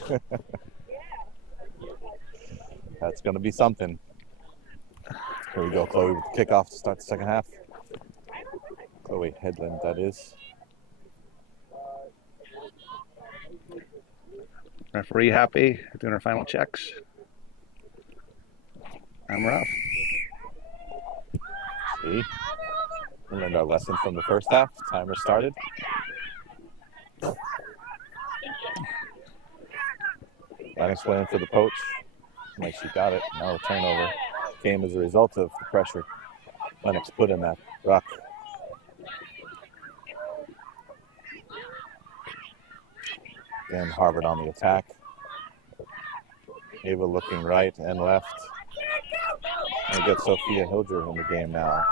That's going to be something. Here we go, Chloe, with the kickoff to start the second half. Chloe Headland, that is. referee happy, doing our final checks. And we're off. See? We learned our lesson from the first half. Timer started. Lenni's playing for the poach. Like she got it. Now the turnover came as a result of the pressure Lennox put in that ruck. Again, Harvard on the attack. Ava looking right and left. And we get Sophia Hildrer in the game now.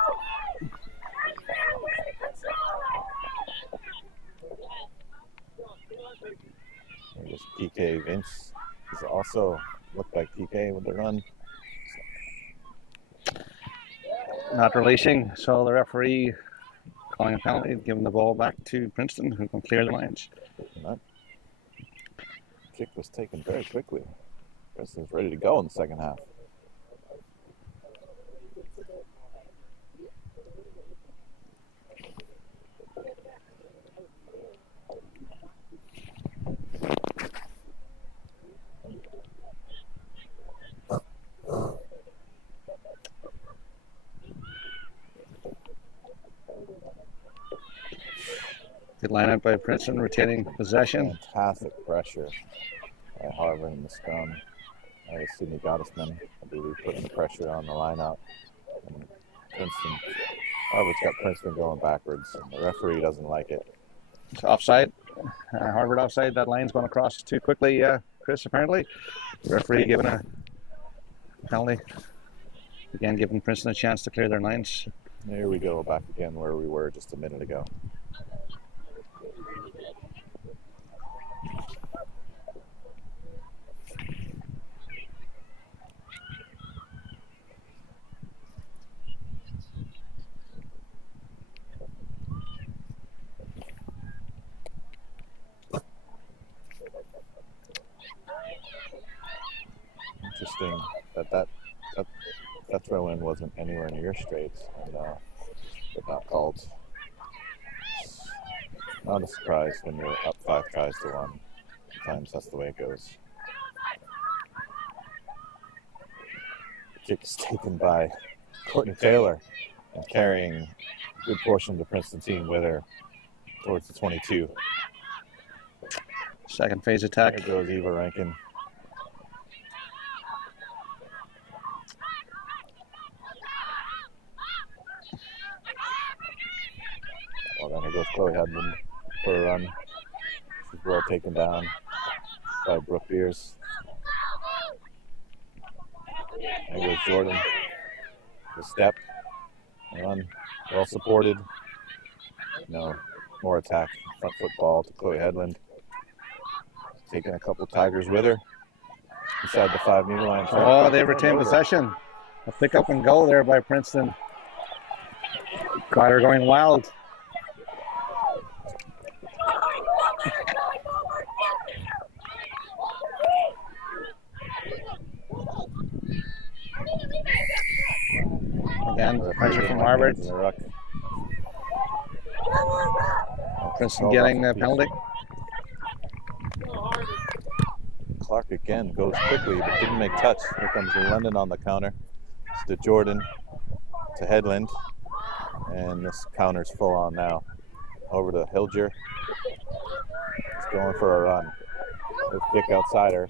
There's PK Vince. He's also looked like PK with the run. Not releasing, so the referee calling a penalty, giving the ball back to Princeton, who can clear the lines. And that kick was taken very quickly. Princeton's ready to go in the second half. Good lineup by Princeton, retaining possession. Fantastic pressure by Harvard in the scrum. That was Sydney Gottesman, I believe, putting the pressure on the line out. And Princeton, Harvard's got Princeton going backwards, and the referee doesn't like it. It's offside. Harvard offside. That line's going across too quickly, Chris, apparently. The referee giving a penalty. Again, giving Princeton a chance to clear their lines. Here we go, back again where we were just a minute ago. Interesting that throw-in wasn't anywhere near straight, and but not called. Not a surprise when you're up 5 tries to 1. Sometimes that's the way it goes. The kick is taken by Courtney Taylor and carrying a good portion of the Princeton team with her towards the 22. Second phase attack. There goes Eva Rankin. Well, then here goes Chloe Hedman for a run. She's well taken down by Brooke Beers. There goes Jordan. The step. Run. Well supported. No. More attack. Front foot ball to Chloe Hedlund. Taking a couple Tigers with her. Inside the 5-meter line. Oh, they retain possession. A pick up and go there by Princeton. Got her going wild. Again, pressure from Harvard. Princeton getting a penalty. Clark again goes quickly, but didn't make touch. Here comes London on the counter. It's to Jordan, to Headland, and this counter's full on now. Over to Hilger. He's going for a run. With Dick outside her.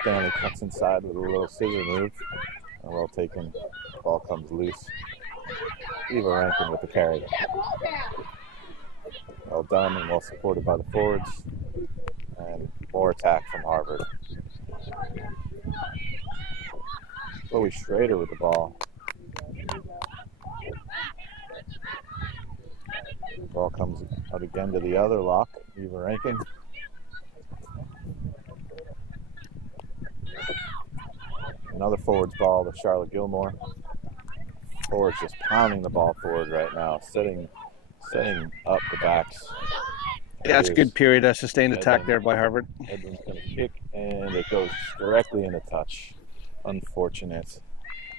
Stanley cuts inside with a little scissor move. And well taken. Ball comes loose. Eva Rankin with the carry. Well done and well supported by the forwards. And more attack from Harvard. Chloe Schrader with the ball. Ball comes out again to the other lock. Eva Rankin. Another forwards ball to Charlotte Gilmore. Forwards just pounding the ball forward right now, setting up the backs. Yeah, it's a good period of sustained attack there by Harvard. Edwin's going to kick, and it goes directly into touch. Unfortunate.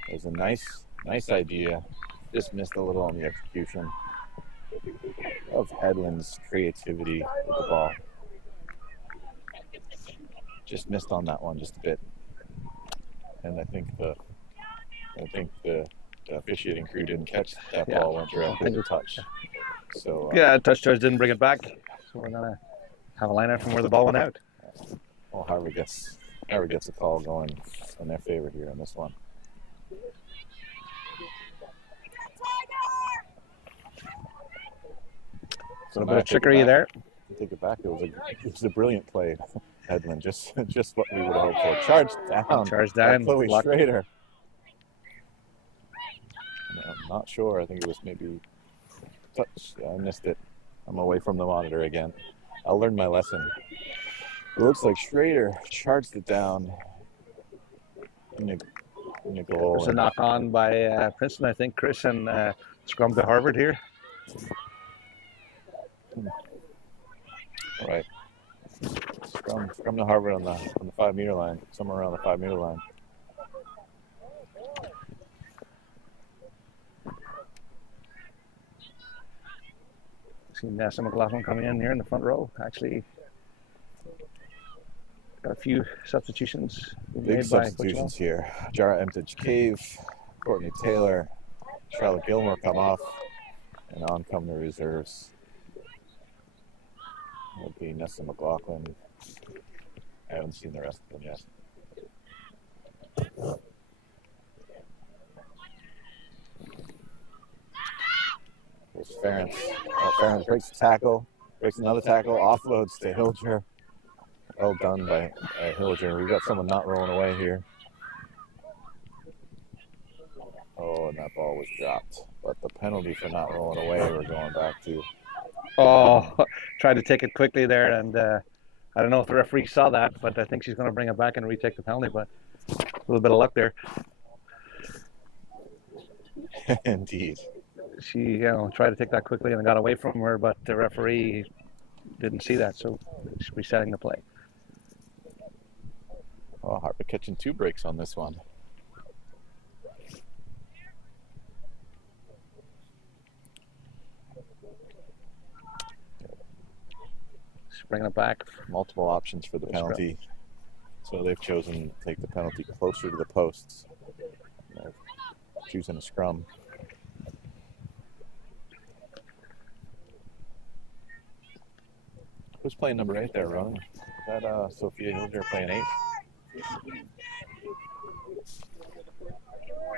It was a nice idea. Just missed a little on the execution of Headland's creativity with the ball. Just missed on that one just a bit. And I think the officiating crew didn't catch that ball went directly into touch. So yeah, touch charge didn't bring it back. So we're gonna have a line out from where the ball went out. Well, Harvard gets a call going in their favor here on this one. So a bit of trickery there. Take it back. It was a brilliant play, Headland. Just what we would have hoped for. Charge down. Chloe Schrader. I'm not sure. I think it was maybe touch. I missed it. I'm away from the monitor again. I'll learn my lesson. It looks like Schrader charged it down in a goal. There's a knock on by Princeton, I think, Chris, and scrum to Harvard here. All right. Scrum to Harvard on the 5 meter line, somewhere around the 5 meter line. Seen Nessa McLaughlin coming in here in the front row. Actually, got a few substitutions. Big substitutions here. Jara Emtage Cave, Courtney Taylor, Charlotte Gilmore come off, and on come the reserves. Would be Nessa McLaughlin. I haven't seen the rest of them yet. There's Ference. Ference breaks the tackle, breaks another tackle, offloads to Hilger. Well done by Hilger. We've got someone not rolling away here. Oh, and that ball was dropped. But the penalty for not rolling away, we're going back to. Oh, tried to take it quickly there, and I don't know if the referee saw that, but I think she's going to bring it back and retake the penalty, but a little bit of luck there. Indeed. She tried to take that quickly and got away from her, but the referee didn't see that, so she's resetting the play. Oh, Harper catching 2 breaks on this one. Bringing it back. Multiple options for the penalty. So they've chosen to take the penalty closer to the posts. They're choosing a scrum. Who's playing number 8 there, Ron? Is that Sophia Hilger playing 8?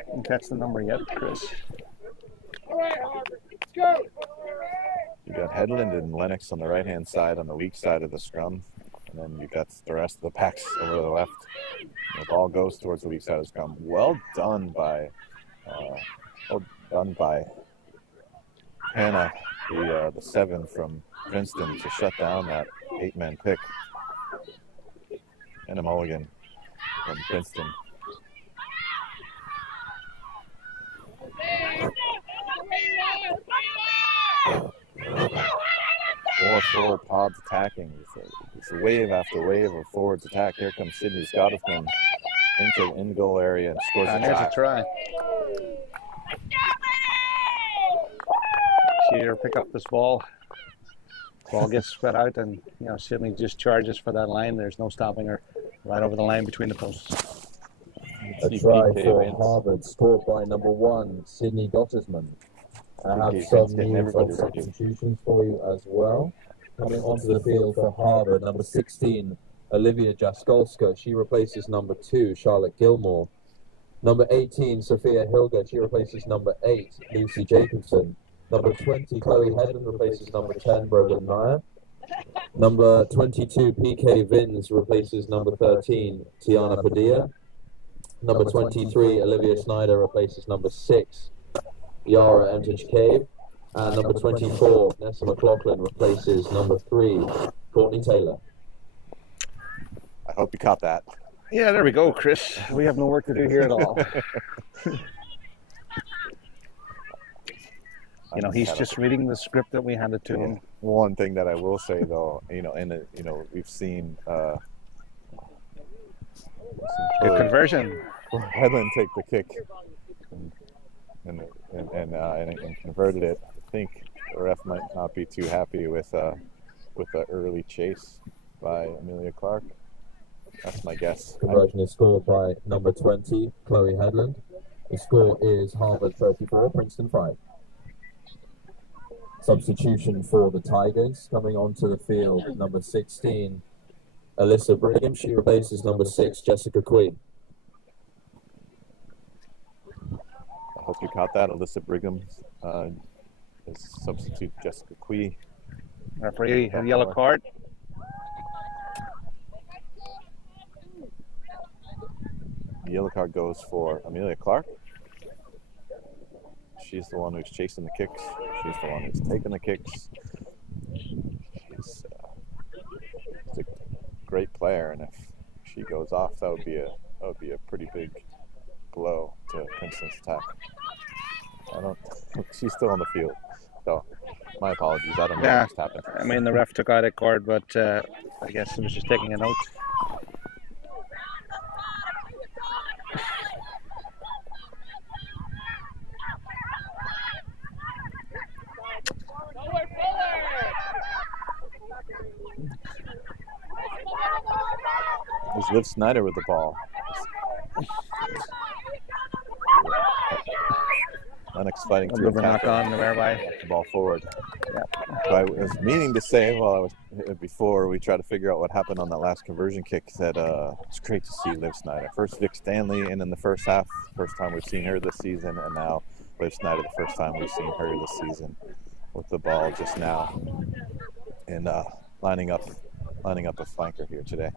Didn't catch the number yet, Chris. All right, Harvard, let's go. You got Headland and Lennox on the right-hand side, on the weak side of the scrum. And then you got the rest of the packs over to the left. And the ball goes towards the weak side of the scrum. Well done by Hannah, the 7 from Princeton, to shut down that 8-man pick. And a mulligan from Princeton. More forward pods attacking. It's a wave after wave of forwards attack. Here comes Sydney Scottishman into the in-goal area and scores a Here's a try. see her pick up this ball. Ball gets spread out, and Sydney just charges for that line. There's no stopping her. Right over the line between the posts. A try for Harvard, scored by number 1, Sydney Gottesman. I have some news of substitutions for you as well. Coming onto the field for Harvard, number 16, Olivia Jaskolska. She replaces number 2, Charlotte Gilmore. Number 18, Sophia Hilger. She replaces number 8, Lucy Jacobson. Number 20, Chloe Hedden replaces number 10, Brogan Nair. Number 22, PK Vins replaces number 13, Tiana Padilla. Number 23, Olivia Snyder replaces number 6, Yara Emtage Cave. And number 24, Nessa McLaughlin replaces number 3, Courtney Taylor. I hope you caught that. Yeah, there we go, Chris. We have no work to do here at all. He's just reading the script that we handed to him. One thing that I will say, though, we've seen good conversion. Headland take the kick and converted it. I think the ref might not be too happy with the early chase by Amelia Clark. That's my guess. Conversion is scored by number 20, Chloe Headland. The score is Harvard 34, Princeton 5. Substitution for the Tigers coming onto the field, number 16, Alyssa Brigham. She replaces number 6, Jessica Quee. I hope you caught that. Alyssa Brigham is substitute Jessica Quee. Referee had a yellow card. The yellow card goes for Amelia Clark. She's the one who's chasing the kicks. She's the one who's taking the kicks. She's a great player, and if she goes off, that would be a pretty big blow to Princeton's attack. She's still on the field, so my apologies. I don't know what just happened. I mean, the ref took out a card, but I guess he was just taking a note. There's Liv Snyder with the ball. Lennox fighting to attack on the ball forward. Yeah. So I was meaning to say, before we try to figure out what happened on that last conversion kick, that it's great to see Liv Snyder. First Vic Stanley in the first half, first time we've seen her this season, and now Liv Snyder, the first time we've seen her this season with the ball just now, and lining up a flanker here today.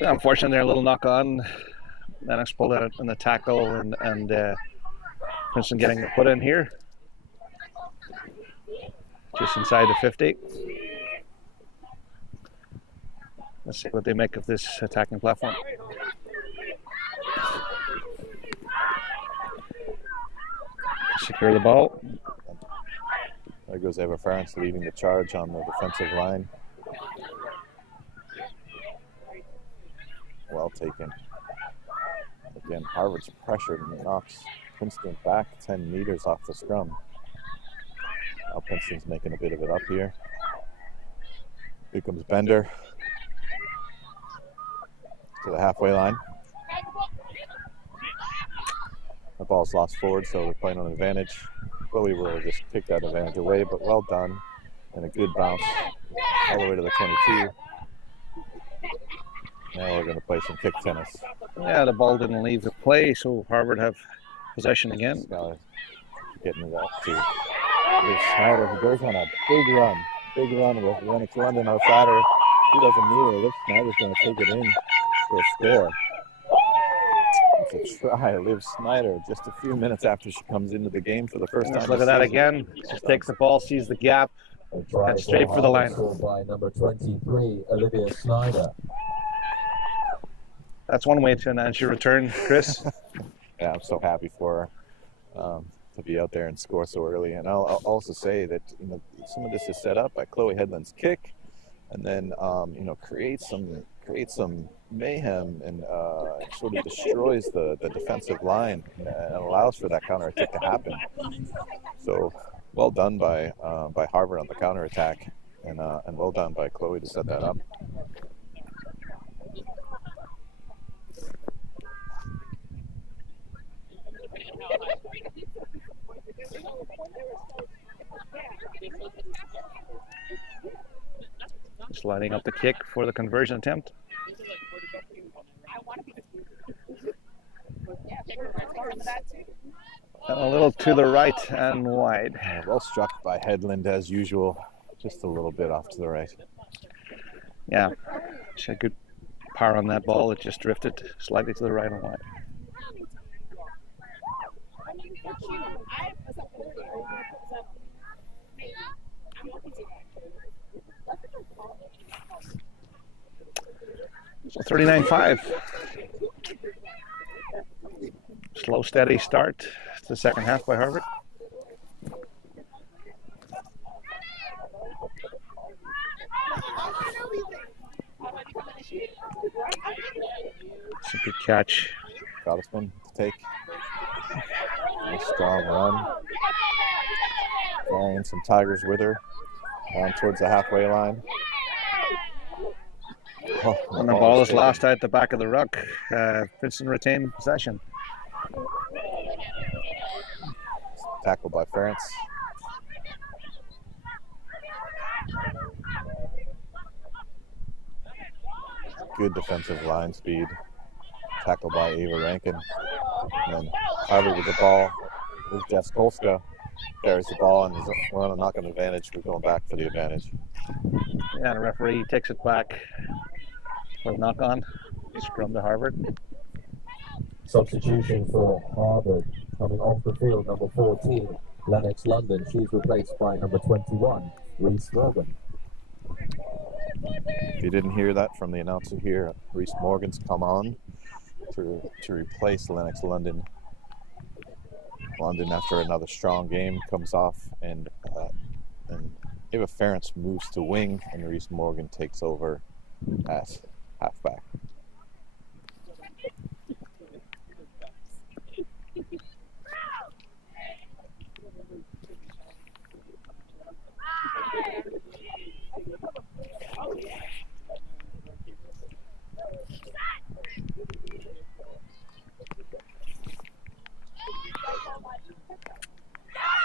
Unfortunately, they're a little knock on. Lennox pulled out in the tackle, and Princeton getting the put in here. Just inside the 50. Let's see what they make of this attacking platform. Secure the ball. There goes Eva Ference leading the charge on the defensive line. Well taken. Again, Harvard's pressured and knocks Princeton back 10 meters off the scrum. Now Princeton's making a bit of it up here. Here comes Bender to the halfway line. The ball's lost forward, so they're playing on an advantage. Chloe will just take that advantage away, but well done. And a good bounce all the way to the 22. Now we're going to play some kick tennis. Yeah, the ball didn't leave the play, so Harvard have possession again. Getting it up to Liv Snyder, who goes on a big run with Lennox London outside her. She doesn't need her. Liv Snyder's going to take it in for a score. It's a try. Liv Snyder just a few minutes after she comes into the game for the first time. Look at that again. Just takes the ball, sees the gap, and straight for the line. By number 23, Olivia Snyder. That's one way to announce your return, Chris. Yeah, I'm so happy for her to be out there and score so early. And I'll also say that some of this is set up by Chloe Headland's kick, and then create some creates some mayhem and sort of destroys the defensive line and allows for that counterattack to happen. So well done by Harvard on the counterattack, and well done by Chloe to set that up. Just lining up the kick for the conversion attempt. And a little to the right and wide. Well struck by Headland as usual, just a little bit off to the right. Yeah, she had good power on that ball. It just drifted slightly to the right and wide. So 39-5. Slow, steady start to the second half by Harvard. It's a good catch. Gottesman to take. A strong run. Carrying some Tigers with her. On towards the halfway line. Oh, And the ball is lost out the back of the ruck. Princeton retained possession. Tackled by Ference. Good defensive line speed. Tackled by Ava Rankin. And then Harvard with the ball. There's Jess Kolska. Carries the ball and we're on a knock-on advantage. We're going back for the advantage. Yeah, the referee takes it back for a knock-on. Scrum to Harvard. Substitution for Harvard. Coming off the field, number 14, Lennox London. She's replaced by number 21, Reese Morgan. If you didn't hear that from the announcer here, Reese Morgan's come on to replace Lennox London. London, after another strong game, comes off and Ava Ference moves to wing, and Reese Morgan takes over at halfback.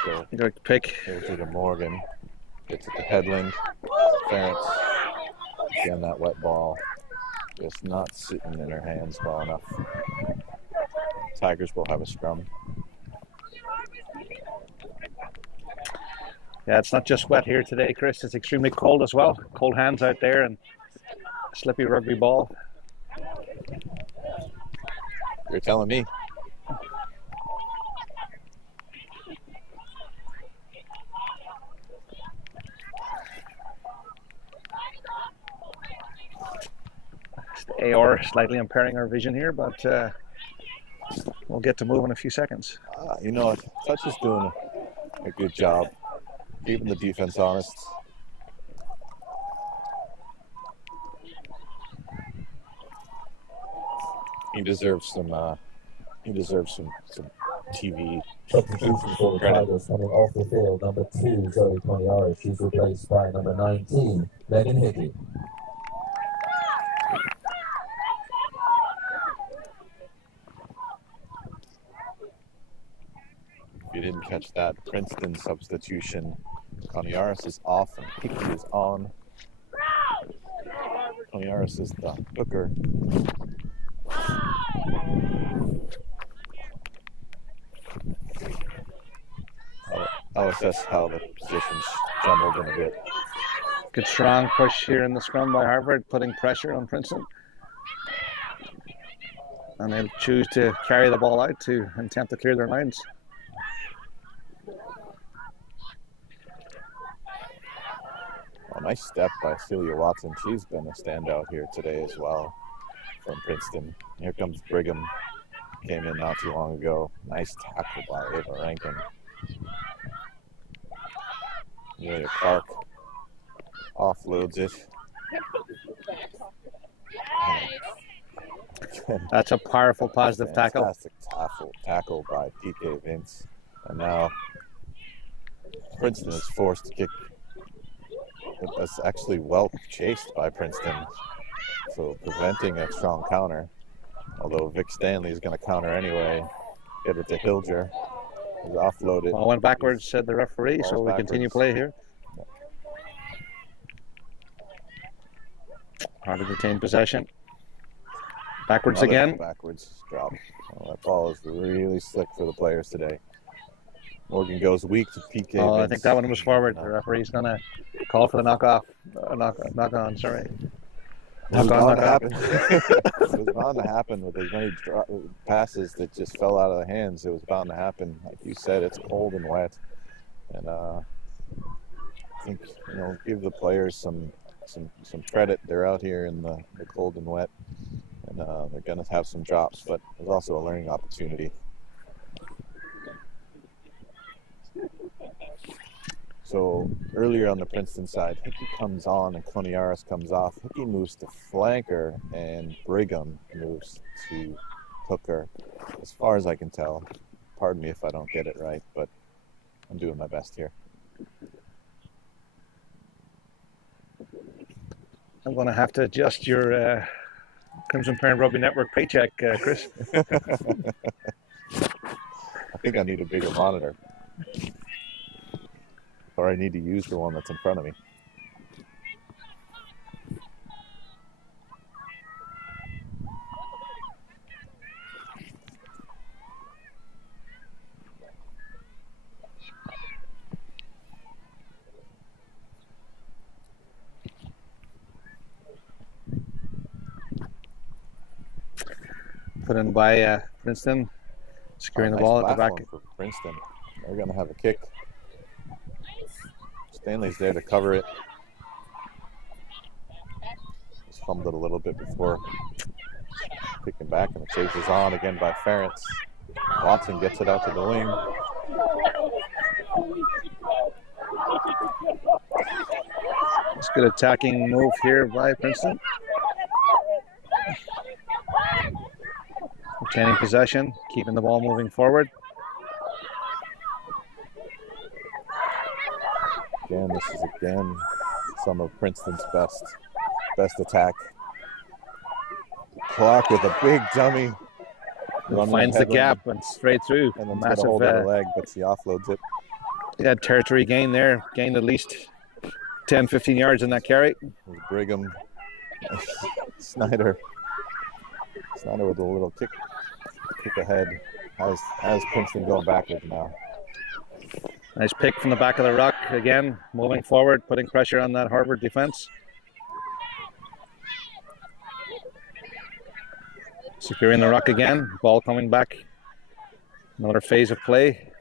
So You got to pick. goes to Morgan, gets it to Headland, Ference, again that wet ball, just not sitting in her hands well enough. Tigers will have a scrum. Yeah, it's not just wet here today, Chris. It's extremely cold as well. Cold hands out there and slippy rugby ball. You're telling me. The AR slightly impairing our vision here, but we'll get to move in a few seconds. You know, Touch is doing a good job keeping the defense honest. He deserves some TV. Substitution for the Tigers. Coming off the field, number 2, Zoe Coniara. She's replaced by number 19, Megan Hickey. If you didn't catch that, Princeton substitution. Coniaris is off and Hickey is on. Coniaris is the hooker. I'll assess how the positions jumbled in a bit. Good strong push here in the scrum by Harvard, putting pressure on Princeton. And they'll choose to carry the ball out to attempt to clear their lines. A nice step by Celia Watson. She's been a standout here today as well from Princeton. Here comes Brigham. Came in not too long ago. Nice tackle by Ava Rankin. Amelia Clark offloads it. That's a powerful, positive tackle. Fantastic tackle by PK Vince. And now Princeton is forced to kick. That's actually well chased by Princeton. So preventing a strong counter. Although Vic Stanley is going to counter anyway. Get it to Hilger. He's offloaded. Ball went backwards, said the referee, so we continue play here. Harvard retain possession. Backwards Another again. Backwards drop. Oh, that ball is really slick for the players today. Morgan goes weak to PK. Oh, I Vince. think that one was forward. The referee's going to call for the knockoff. Knock on, sorry. It was Knock bound on, to knock happen. It was bound to happen with as many passes that just fell out of the hands. It was bound to happen. Like you said, it's cold and wet, and I think give the players some credit. They're out here in the cold and wet, and they're going to have some drops, but there's also a learning opportunity. So earlier on the Princeton side, Hickey comes on and Cloniaris comes off. Hickey moves to flanker and Brigham moves to hooker. As far as I can tell, pardon me if I don't get it right, but I'm doing my best here. I'm going to have to adjust your Crimson Parent Rugby Network paycheck, Chris. I think I need a bigger monitor. Or I need to use the one that's in front of me. Put in by Princeton, securing the ball at the back. For Princeton. They're going to have a kick. Stanley's there to cover it. Just fumbled it a little bit before kicking back, and the chase is on again by Ferentz. Watson gets it out to the wing. It's a good attacking move here by Princeton. Retaining possession, keeping the ball moving forward. Again, this is some of Princeton's best attack. Clark with a big dummy. Finds the gap and straight through. And then Massive hold the leg, but she offloads it. He had territory gain there. Gained at least 10, 15 yards in that carry. Brigham. Snyder with a little kick ahead. Has Princeton going backwards now. Nice pick from the back of the ruck again, moving forward, putting pressure on that Harvard defense. Securing the ruck again, ball coming back. Another phase of play.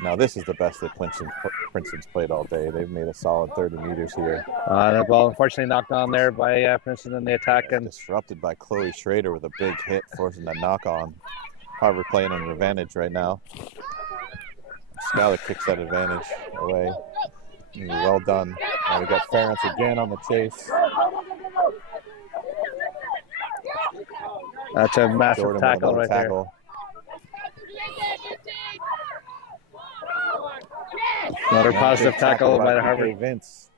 Now this is the best that Princeton's played all day. They've made a solid 30 meters here. The ball unfortunately knocked on there by Princeton in the attack. And disrupted by Chloe Schrader with a big hit, forcing that knock on. Harvard playing an advantage right now. Skyler kicks that advantage away. Well done. And we got Ferentz again on the chase. That's a massive Jordan tackle right there. Another positive tackle by the Harvard. Vince.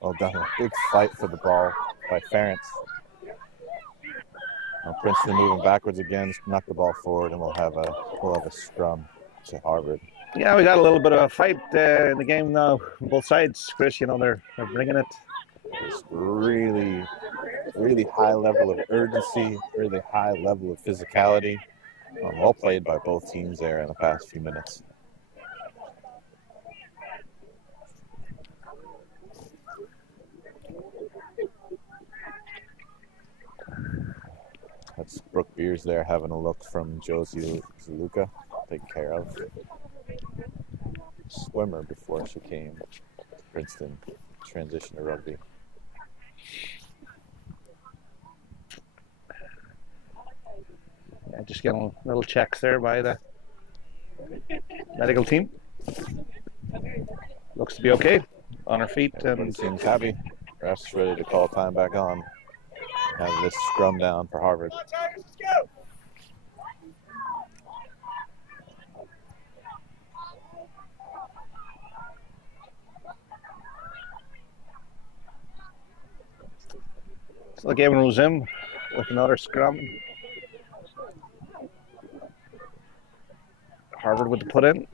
Well done. A big fight for the ball by Ferentz. Now Princeton moving backwards again, knock the ball forward, and we'll have a scrum to Harvard. Yeah, we got a little bit of a fight in the game now. Both sides, Chris. They're bringing it. It's really, really high level of urgency, really high level of physicality. Well played by both teams there in the past few minutes. That's Brooke Beers there having a look from Josie Zaluka, taken care of. Swimmer before she came to Princeton, transition to rugby. Yeah, just getting little checks there by the medical team. Looks to be okay on her feet. Everybody seems happy. Ref's ready to call time back on. have this scrum down for Harvard. So the game will resume with another scrum. Harvard with the put in.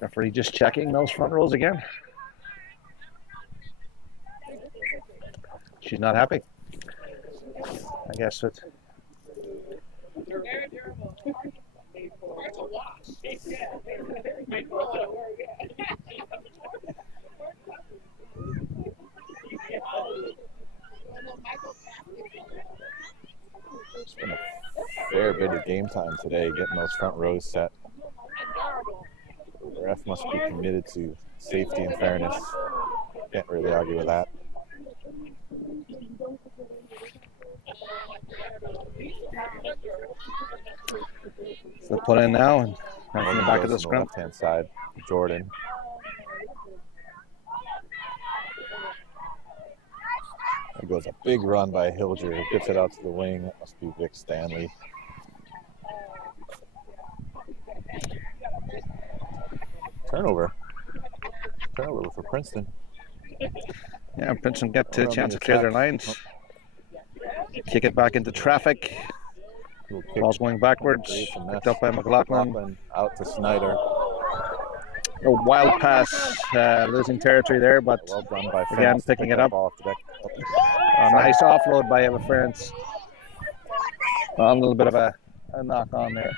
Referee just checking those front rows again. She's not happy. I guess it. It's been a fair bit of game time today, getting those front rows set. The ref must be committed to safety and fairness. Can't really argue with that. So put in now and from the back of the On scrum. left-hand side, Jordan. There goes a big run by Hilger, who gets it out to the wing. That must be Vic Stanley. Turnover for Princeton. Yeah, Princeton get a chance to clear their lines. Kick it back into traffic. Ball's going backwards. Picked up by McLaughlin. Out to Snyder. A wild pass, losing territory there, but Well done by again Fence. picking Pick it that up. ball off the deck. A nice offload by Eva France. A little bit of a knock on there.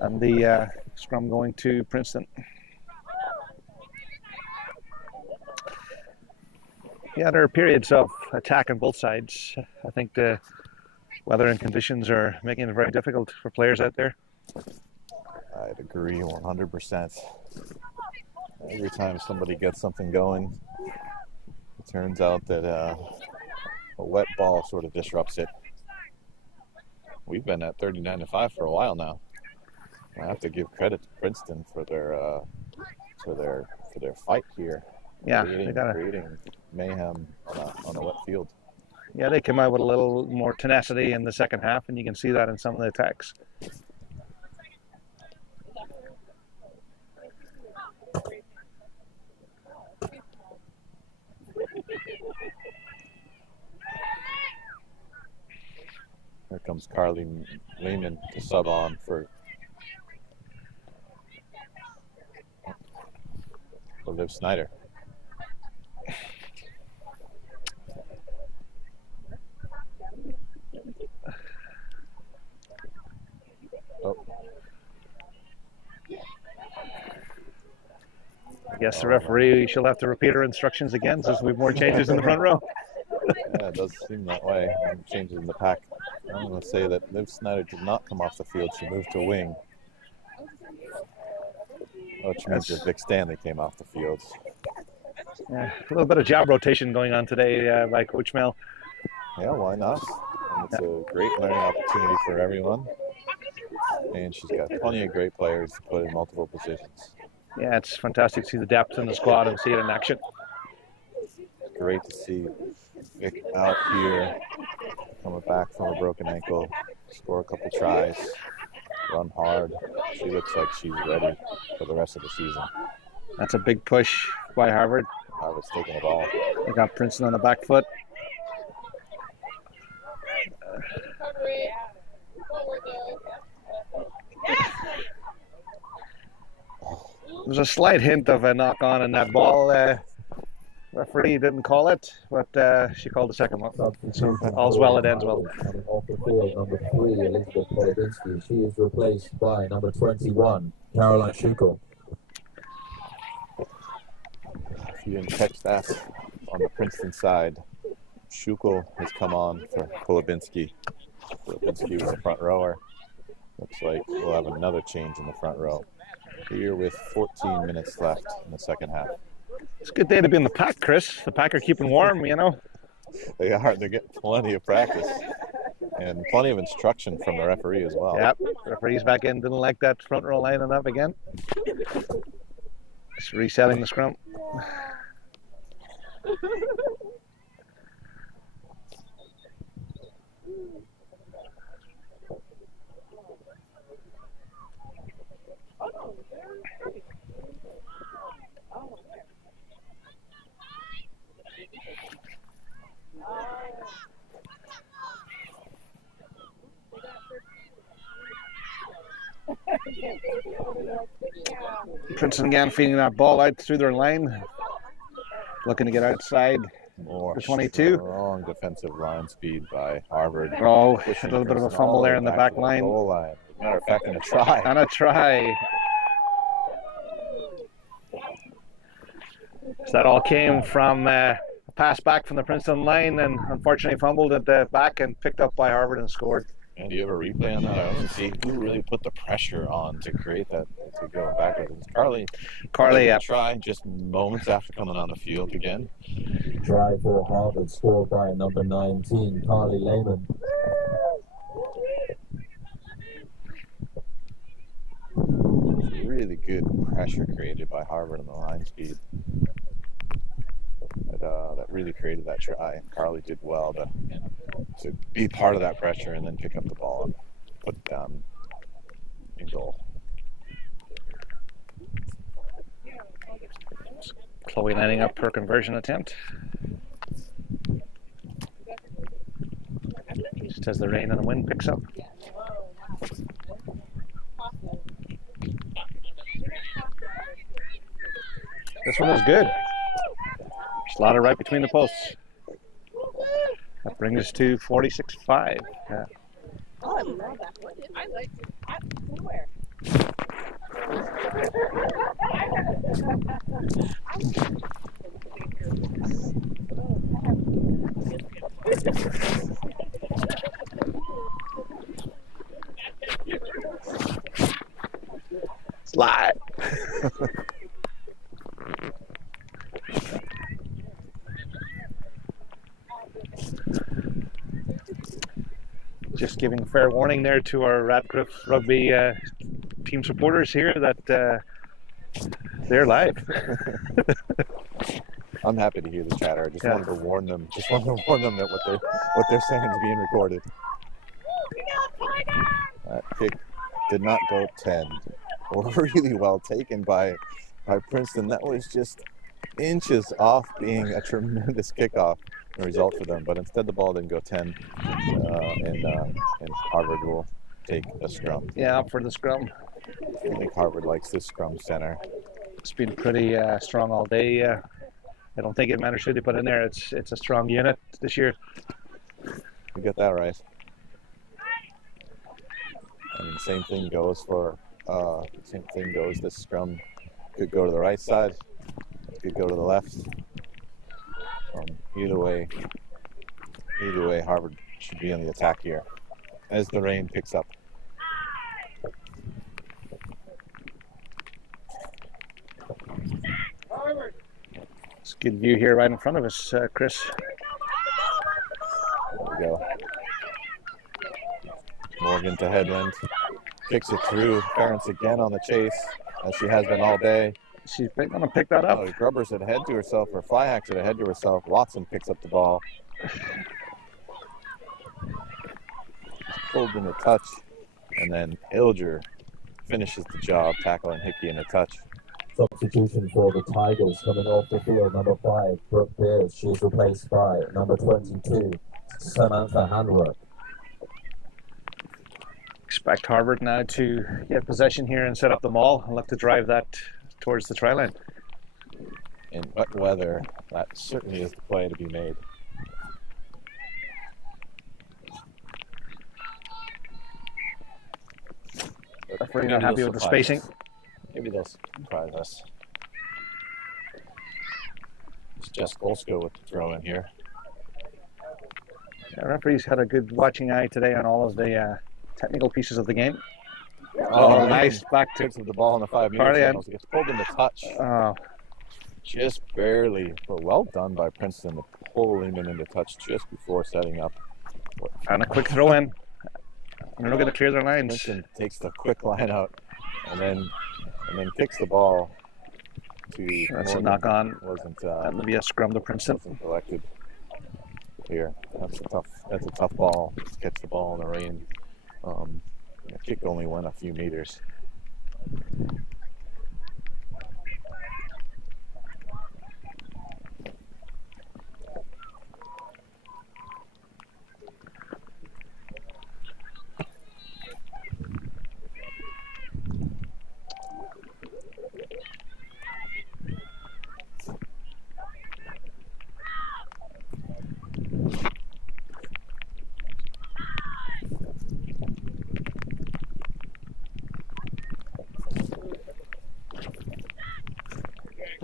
And the scrum going to Princeton. Yeah, there are periods of attack on both sides. I think the weather and conditions are making it very difficult for players out there. I'd agree 100%. Every time somebody gets something going, it turns out that a wet ball sort of disrupts it. We've been at 39-5 for a while now. I have to give credit to Princeton for their fight here. Yeah, creating mayhem on a wet field. Yeah, they came out with a little more tenacity in the second half, and you can see that in some of the attacks. Here comes Carly Lehman to sub on for Liv Snyder. Oh. I guess the referee, she'll have to repeat her instructions again since we have more changes in the front row. Yeah, it does seem that way. Changes in the pack. I'm going to say that Liv Snyder did not come off the field. She moved to wing. Which means that Vic Stanley came off the field. Yeah, a little bit of job rotation going on today by Coach Mel. Yeah, why not? And it's a great learning opportunity for everyone. And she's got plenty of great players to put in multiple positions. Yeah, it's fantastic to see the depth in the squad and see it in action. Great to see Vic out here, coming back from a broken ankle, score a couple tries, run hard. She looks like she's ready for the rest of the season. That's a big push by Harvard. Harvard's taking the ball. They got Princeton on the back foot. There's a slight hint of a knock on in that ball. Referee didn't call it, but she called the second one. So all's well, it ends well. Coming off the field, number 3, Elizabeth Polovinsky. She is replaced by number 21, Caroline Schukel. If you didn't catch that on the Princeton side, Schukel has come on for Polovinsky. Polovinsky was a front rower. Looks like we'll have another change in the front row. Here with 14 minutes left in the second half. It's a good day to be in the pack, Chris. The pack are keeping warm, you know. They are. They're getting plenty of practice and plenty of instruction from the referee as well. Yep. Referee's back in. Didn't like that front row lining up again. Just resetting the scrum. Princeton again feeding that ball out through their line. Looking to get outside More for 22. Strong defensive line speed by Harvard. Oh, a Pushing little bit of a Princeton fumble all the there way in the back back to the line. goal line. Matter of fact, in a try. And a try. So that all came from a pass back from the Princeton line, and unfortunately fumbled at the back and picked up by Harvard and scored. And do you have a replay on that? I want to see who really put the pressure on to create that, to go backwards. It's Carly, yeah. Try just moments after coming on the field again. Try for Harvard, scored by number 19, Carly Lehman. Really good pressure created by Harvard on the line speed. That really created that try. And Carly did well to be part of that pressure and then pick up the ball and put it down in goal. Chloe lining up her conversion attempt. Just as the rain and the wind picks up. This one was good. Slotted right between the posts. That brings us to 46-5. Yeah. Oh, I love that one. I liked it. Where? Slide. Just giving fair warning there to our Radcliffe Rugby team supporters here that they're live. I'm happy to hear the chatter. I just wanted to warn them. Just wanted to warn them that what they're saying is being recorded. That kick did not go 10. Really well taken by Princeton. That was just inches off being a tremendous kickoff result for them, but instead the ball didn't go 10, and Harvard will take a scrum. Yeah, up for the scrum. I think Harvard likes this scrum center. It's been pretty strong all day. I don't think it matters who they put in there. It's a strong unit this year. You get that right. And the same thing goes for this scrum. Could go to the right side, could go to the left. Either way, Harvard should be on the attack here as the rain picks up. It's a good view here right in front of us, Chris. There we go. Morgan to headland. Kicks it through. Ference again on the chase, as she has been all day. She's going to pick that up. Grubbers had head to herself, or Fly Hacks had head to herself. Watson picks up the ball. She's pulled in a touch, and then Ilger finishes the job, tackling Hickey in a touch. Substitution for the Tigers coming off the field, number 5, Brooke Pierce. She's replaced by number 22, Samantha Handworth. Expect Harvard now to get possession here and set up the maul and look to drive that towards the try line. In wet weather, that certainly is the play to be made. Referee not happy with the spacing. Maybe they'll surprise us. It's Jess Golsko with the throw in here. The referee's had a good watching eye today on all of the technical pieces of the game. Oh, nice back to the ball in the 5 meter channels. It gets pulled in the touch. Just barely, but well done by Princeton to pull Lehman into touch just before setting up. And a quick throw in. And they're looking to clear their lines. Princeton takes the quick line out and then kicks the ball to That's a Morgan. knock on. Wasn't That would be a scrum to Princeton. wasn't collected here. That's a tough ball. Just catch the ball in the rain. The kick only went a few meters.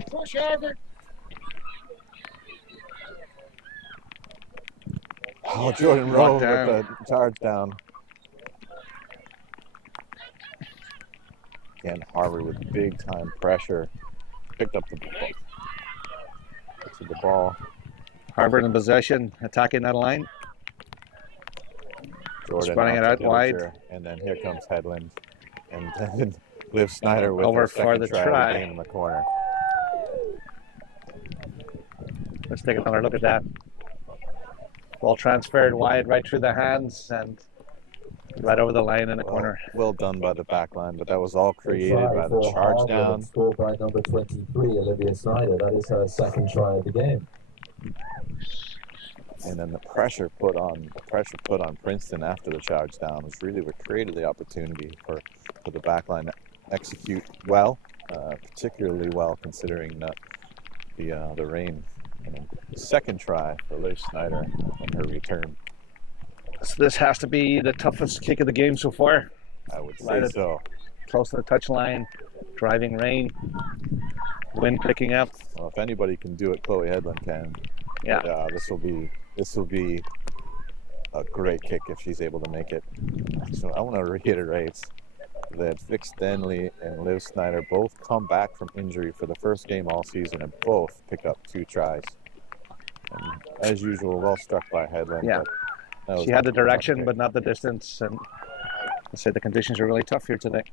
Push, Harvard. Oh, Jordan Rowe with the charge down. Again, Harvard with big time pressure. Picked up the ball. Harvard in possession, attacking that line. Jordan Running it out wide. And then here comes Headland. And then Liv Snyder with Over her for second the try of try. the game in the corner. Let's take another look at that. Ball transferred wide right through the hands and right over the line in the corner. Well done by the back line, but that was all created by the charge down. Scored by number 23, Olivia Snyder. That is her second try of the game. And then the pressure put on Princeton after the charge down was really what created the opportunity for the back line to execute well, particularly well considering the rain. And the second try for Liv Snyder on her return. So this has to be the toughest kick of the game so far. I would say Right so. Close to the touchline, driving rain, wind picking up. Well, if anybody can do it, Chloe Headland can. Yeah. But, this will be a great kick if she's able to make it. So I want to reiterate that Vic Stanley and Liv Snyder both come back from injury for the first game all season and both pick up 2 tries. And as usual, well struck by Headland. Yeah. But She had the direction, but not the distance. And I said the conditions are really tough here today,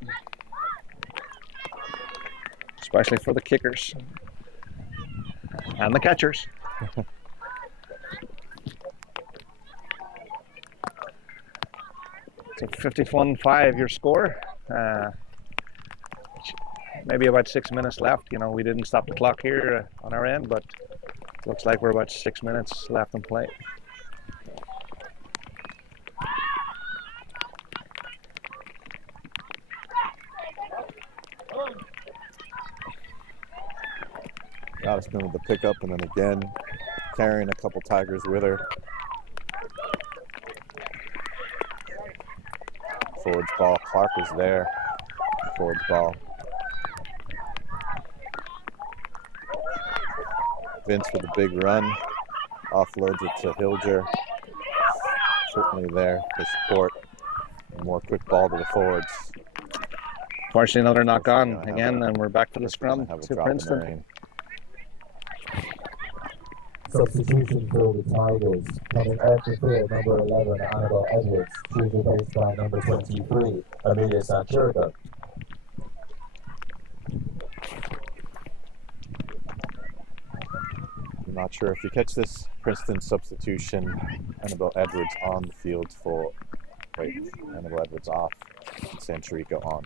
especially for the kickers and the catchers. So 51-5 your score. Maybe about 6 minutes left. You know, we didn't stop the clock here on our end, but looks like we're about 6 minutes left in play. Gottesman with the pickup, and then again carrying a couple Tigers with her. Forward's ball. Clark was there. Forward's ball. Vince with a big run. Offloads it to Hilger. Certainly there for support. And more quick ball to the forwards. Fortunately, another knock on again, and we're back to the scrum to Princeton. Substitution for the Tigers. Coming off the field, number 11, Annabelle Edwards. She was replaced by number 23, Amelia Sancherico. I'm not sure if you catch this. Princeton substitution. Annabelle Edwards on the field for... Wait, Annabelle Edwards off. And Sancherico on.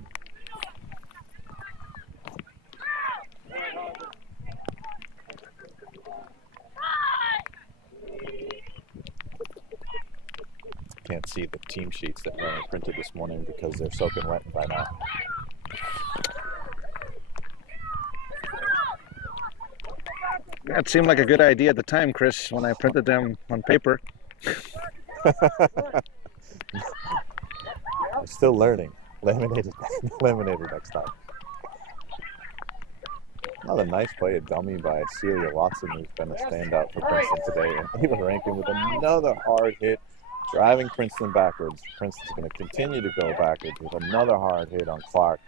Can't see the team sheets that were printed this morning because they're soaking wet by now. That seemed like a good idea at the time, Chris, when I printed them on paper. I'm still learning. Laminated next time. Another nice play, a dummy by Celia Watson, who's been a standout for Princeton today. And Eva Rankin with another hard hit, driving Princeton backwards. Princeton's going to continue to go backwards with another hard hit on Clark.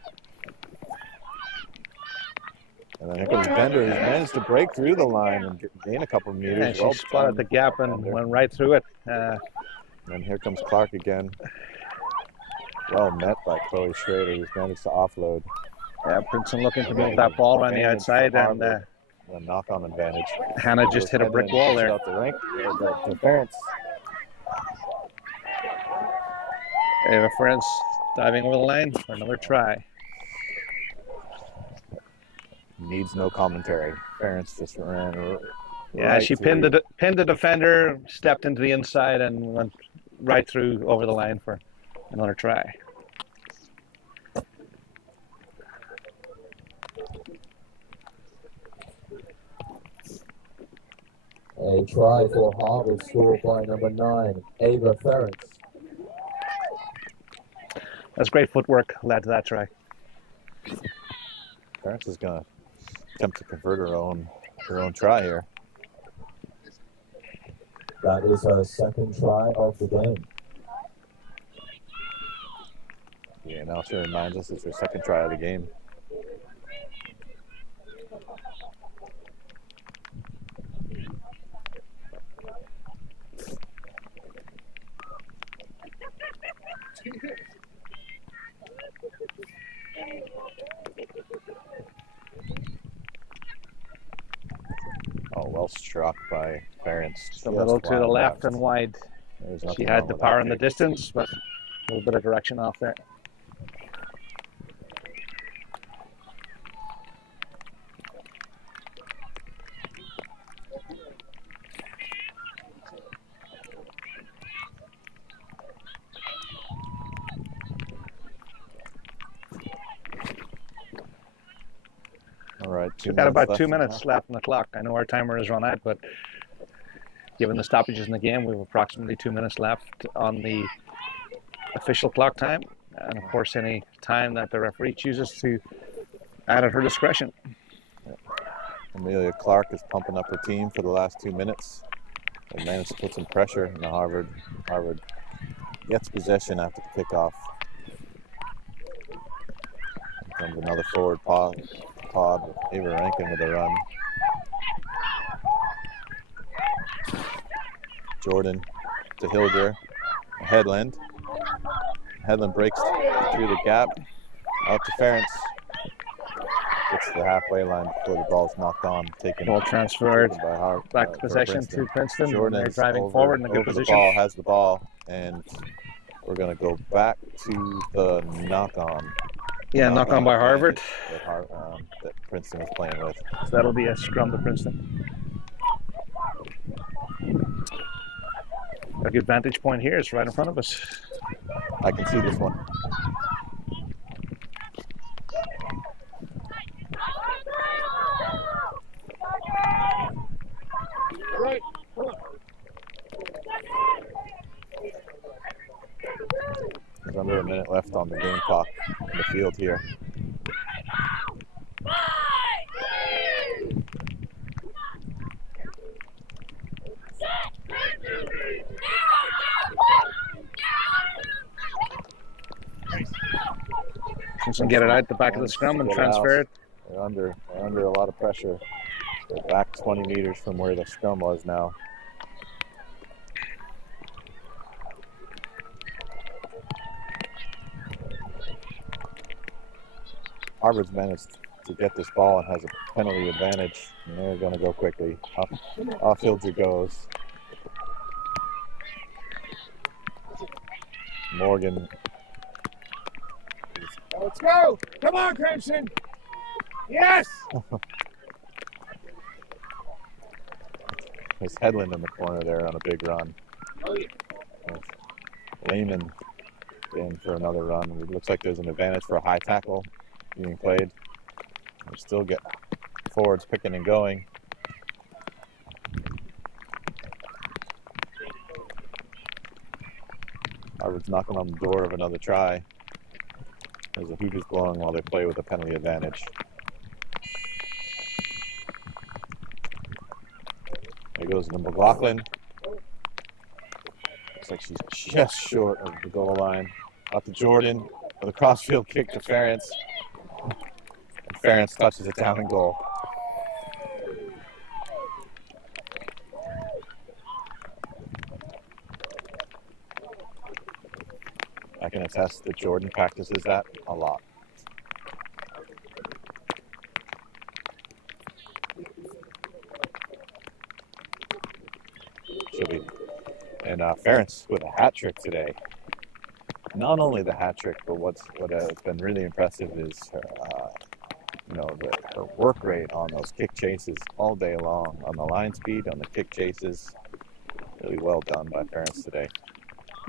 And then here comes Bender, who's managed to break through the line and gain a couple of meters. And she spotted the gap and went right through it. And here comes Clark again. Well met by Chloe Schrader, who's managed to offload. Yeah, Princeton looking to move that ball around the outside, and a knock-on advantage. Hannah just hit a brick wall there. Out the rink, the interference. Ava Ference diving over the line for another try. Needs no commentary. Ference just ran. Yeah, she pinned the defender, stepped into the inside, and went right through over the line for another try. A try for Harvard, scored by number 9, Ava Ference. That's great footwork led to that try. Ference is going to attempt to convert her own try here. That is her second try of the game. Yeah, now she reminds us it's her second try of the game. Oh, well struck by Ference. Just a little to the left and wide. She had the power in the distance, but a little bit of direction off there. All right, We've got about 2 minutes left on the clock. I know our timer is run out, but given the stoppages in the game, we have approximately 2 minutes left on the official clock time. And of course, any time that the referee chooses to add at her discretion. Amelia Clark is pumping up her team for the last 2 minutes. They managed to put some pressure into Harvard. Harvard gets possession after the kickoff. Here comes another forward pod with Ava Rankin with a run. Jordan to Hilger. Headland. Headland breaks through the gap. Out to Ference. Gets to the halfway line before the ball's knocked on. Ball transferred by back to possession to Princeton. Jordan They're driving forward in a good position. The ball, has the ball, and we're going to go back to the knock-on. Yeah, knock-on by Harvard. That Princeton is playing with. So that'll be a scrum to Princeton. A good vantage point here is right in front of us. I can see this one. Right. There's under a minute left on the game clock in the field here. Princeton get it out the back of the scrum and transfer it. They're under a lot of pressure. They're back 20 meters from where the scrum was now. Harvard's managed to get this ball and has a penalty advantage, and they're going to go quickly. Off Hilger goes. Morgan. Let's go. Come on, Crimson. Yes. There's Headland in the corner there on a big run. Lehman in for another run. It looks like there's an advantage for a high tackle being played. We still get forwards picking and going. Harvard's knocking on the door of another try. There's a hoot is blowing while they play with a penalty advantage. There goes to McLaughlin. Looks like she's just short of the goal line. Up to Jordan with a crossfield kick to Ference. And Ference touches it down and goal. I can attest that Jordan practices that a lot. Roby. And Ference with a hat trick today. Not only the hat trick, but what has been really impressive is her, her work rate on those kick chases all day long, on the line speed, on the kick chases. Really well done by Ference today.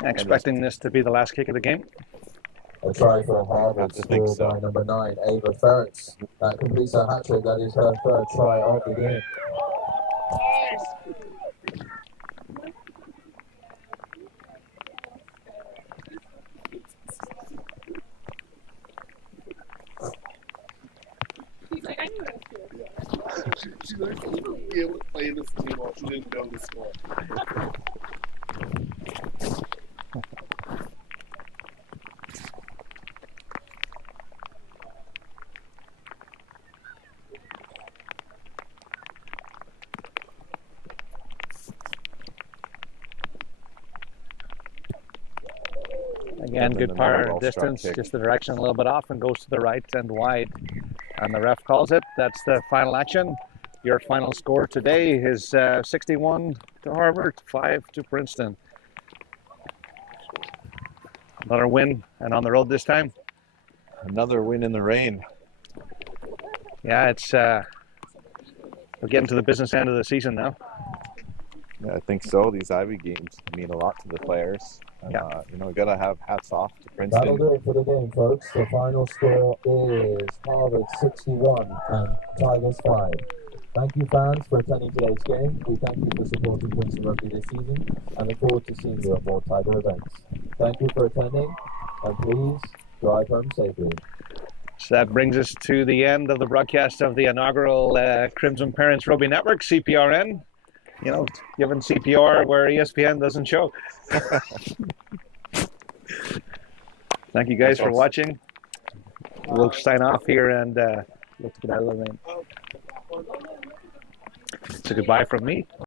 Expecting this to be the last kick of the game. A try for Harvard, Have to think scored so. by number 9, Ava Ference. That completes her hat trick. That is her third try of the game. He's like, I knew that was good. She's like, you don't be able to play in this game while she didn't know the score. Again, good power distance, just the direction a little bit off and goes to the right and wide. And the ref calls it. That's the final action. Your final score today is 61 to Harvard, 5 to Princeton. Another win and on the road this time. Another win in the rain. Yeah, it's we're getting to the business end of the season now. Yeah, I think so. These Ivy games mean a lot to the players. Yeah. We gotta have hats off to That'll Princeton. do it for the game, folks. The final score is Harvard 61 and Tigers 5. Thank you, fans, for attending today's game. We thank you for supporting Princeton Rugby this season and look forward to seeing you at more Tiger events. Thank you for attending, and please drive home safely. So that brings us to the end of the broadcast of the inaugural Crimson Parents Rugby Network, CPRN. Given CPR where ESPN doesn't show. Thank you guys for watching. We'll sign off here and look to get out of the rain. So goodbye from me.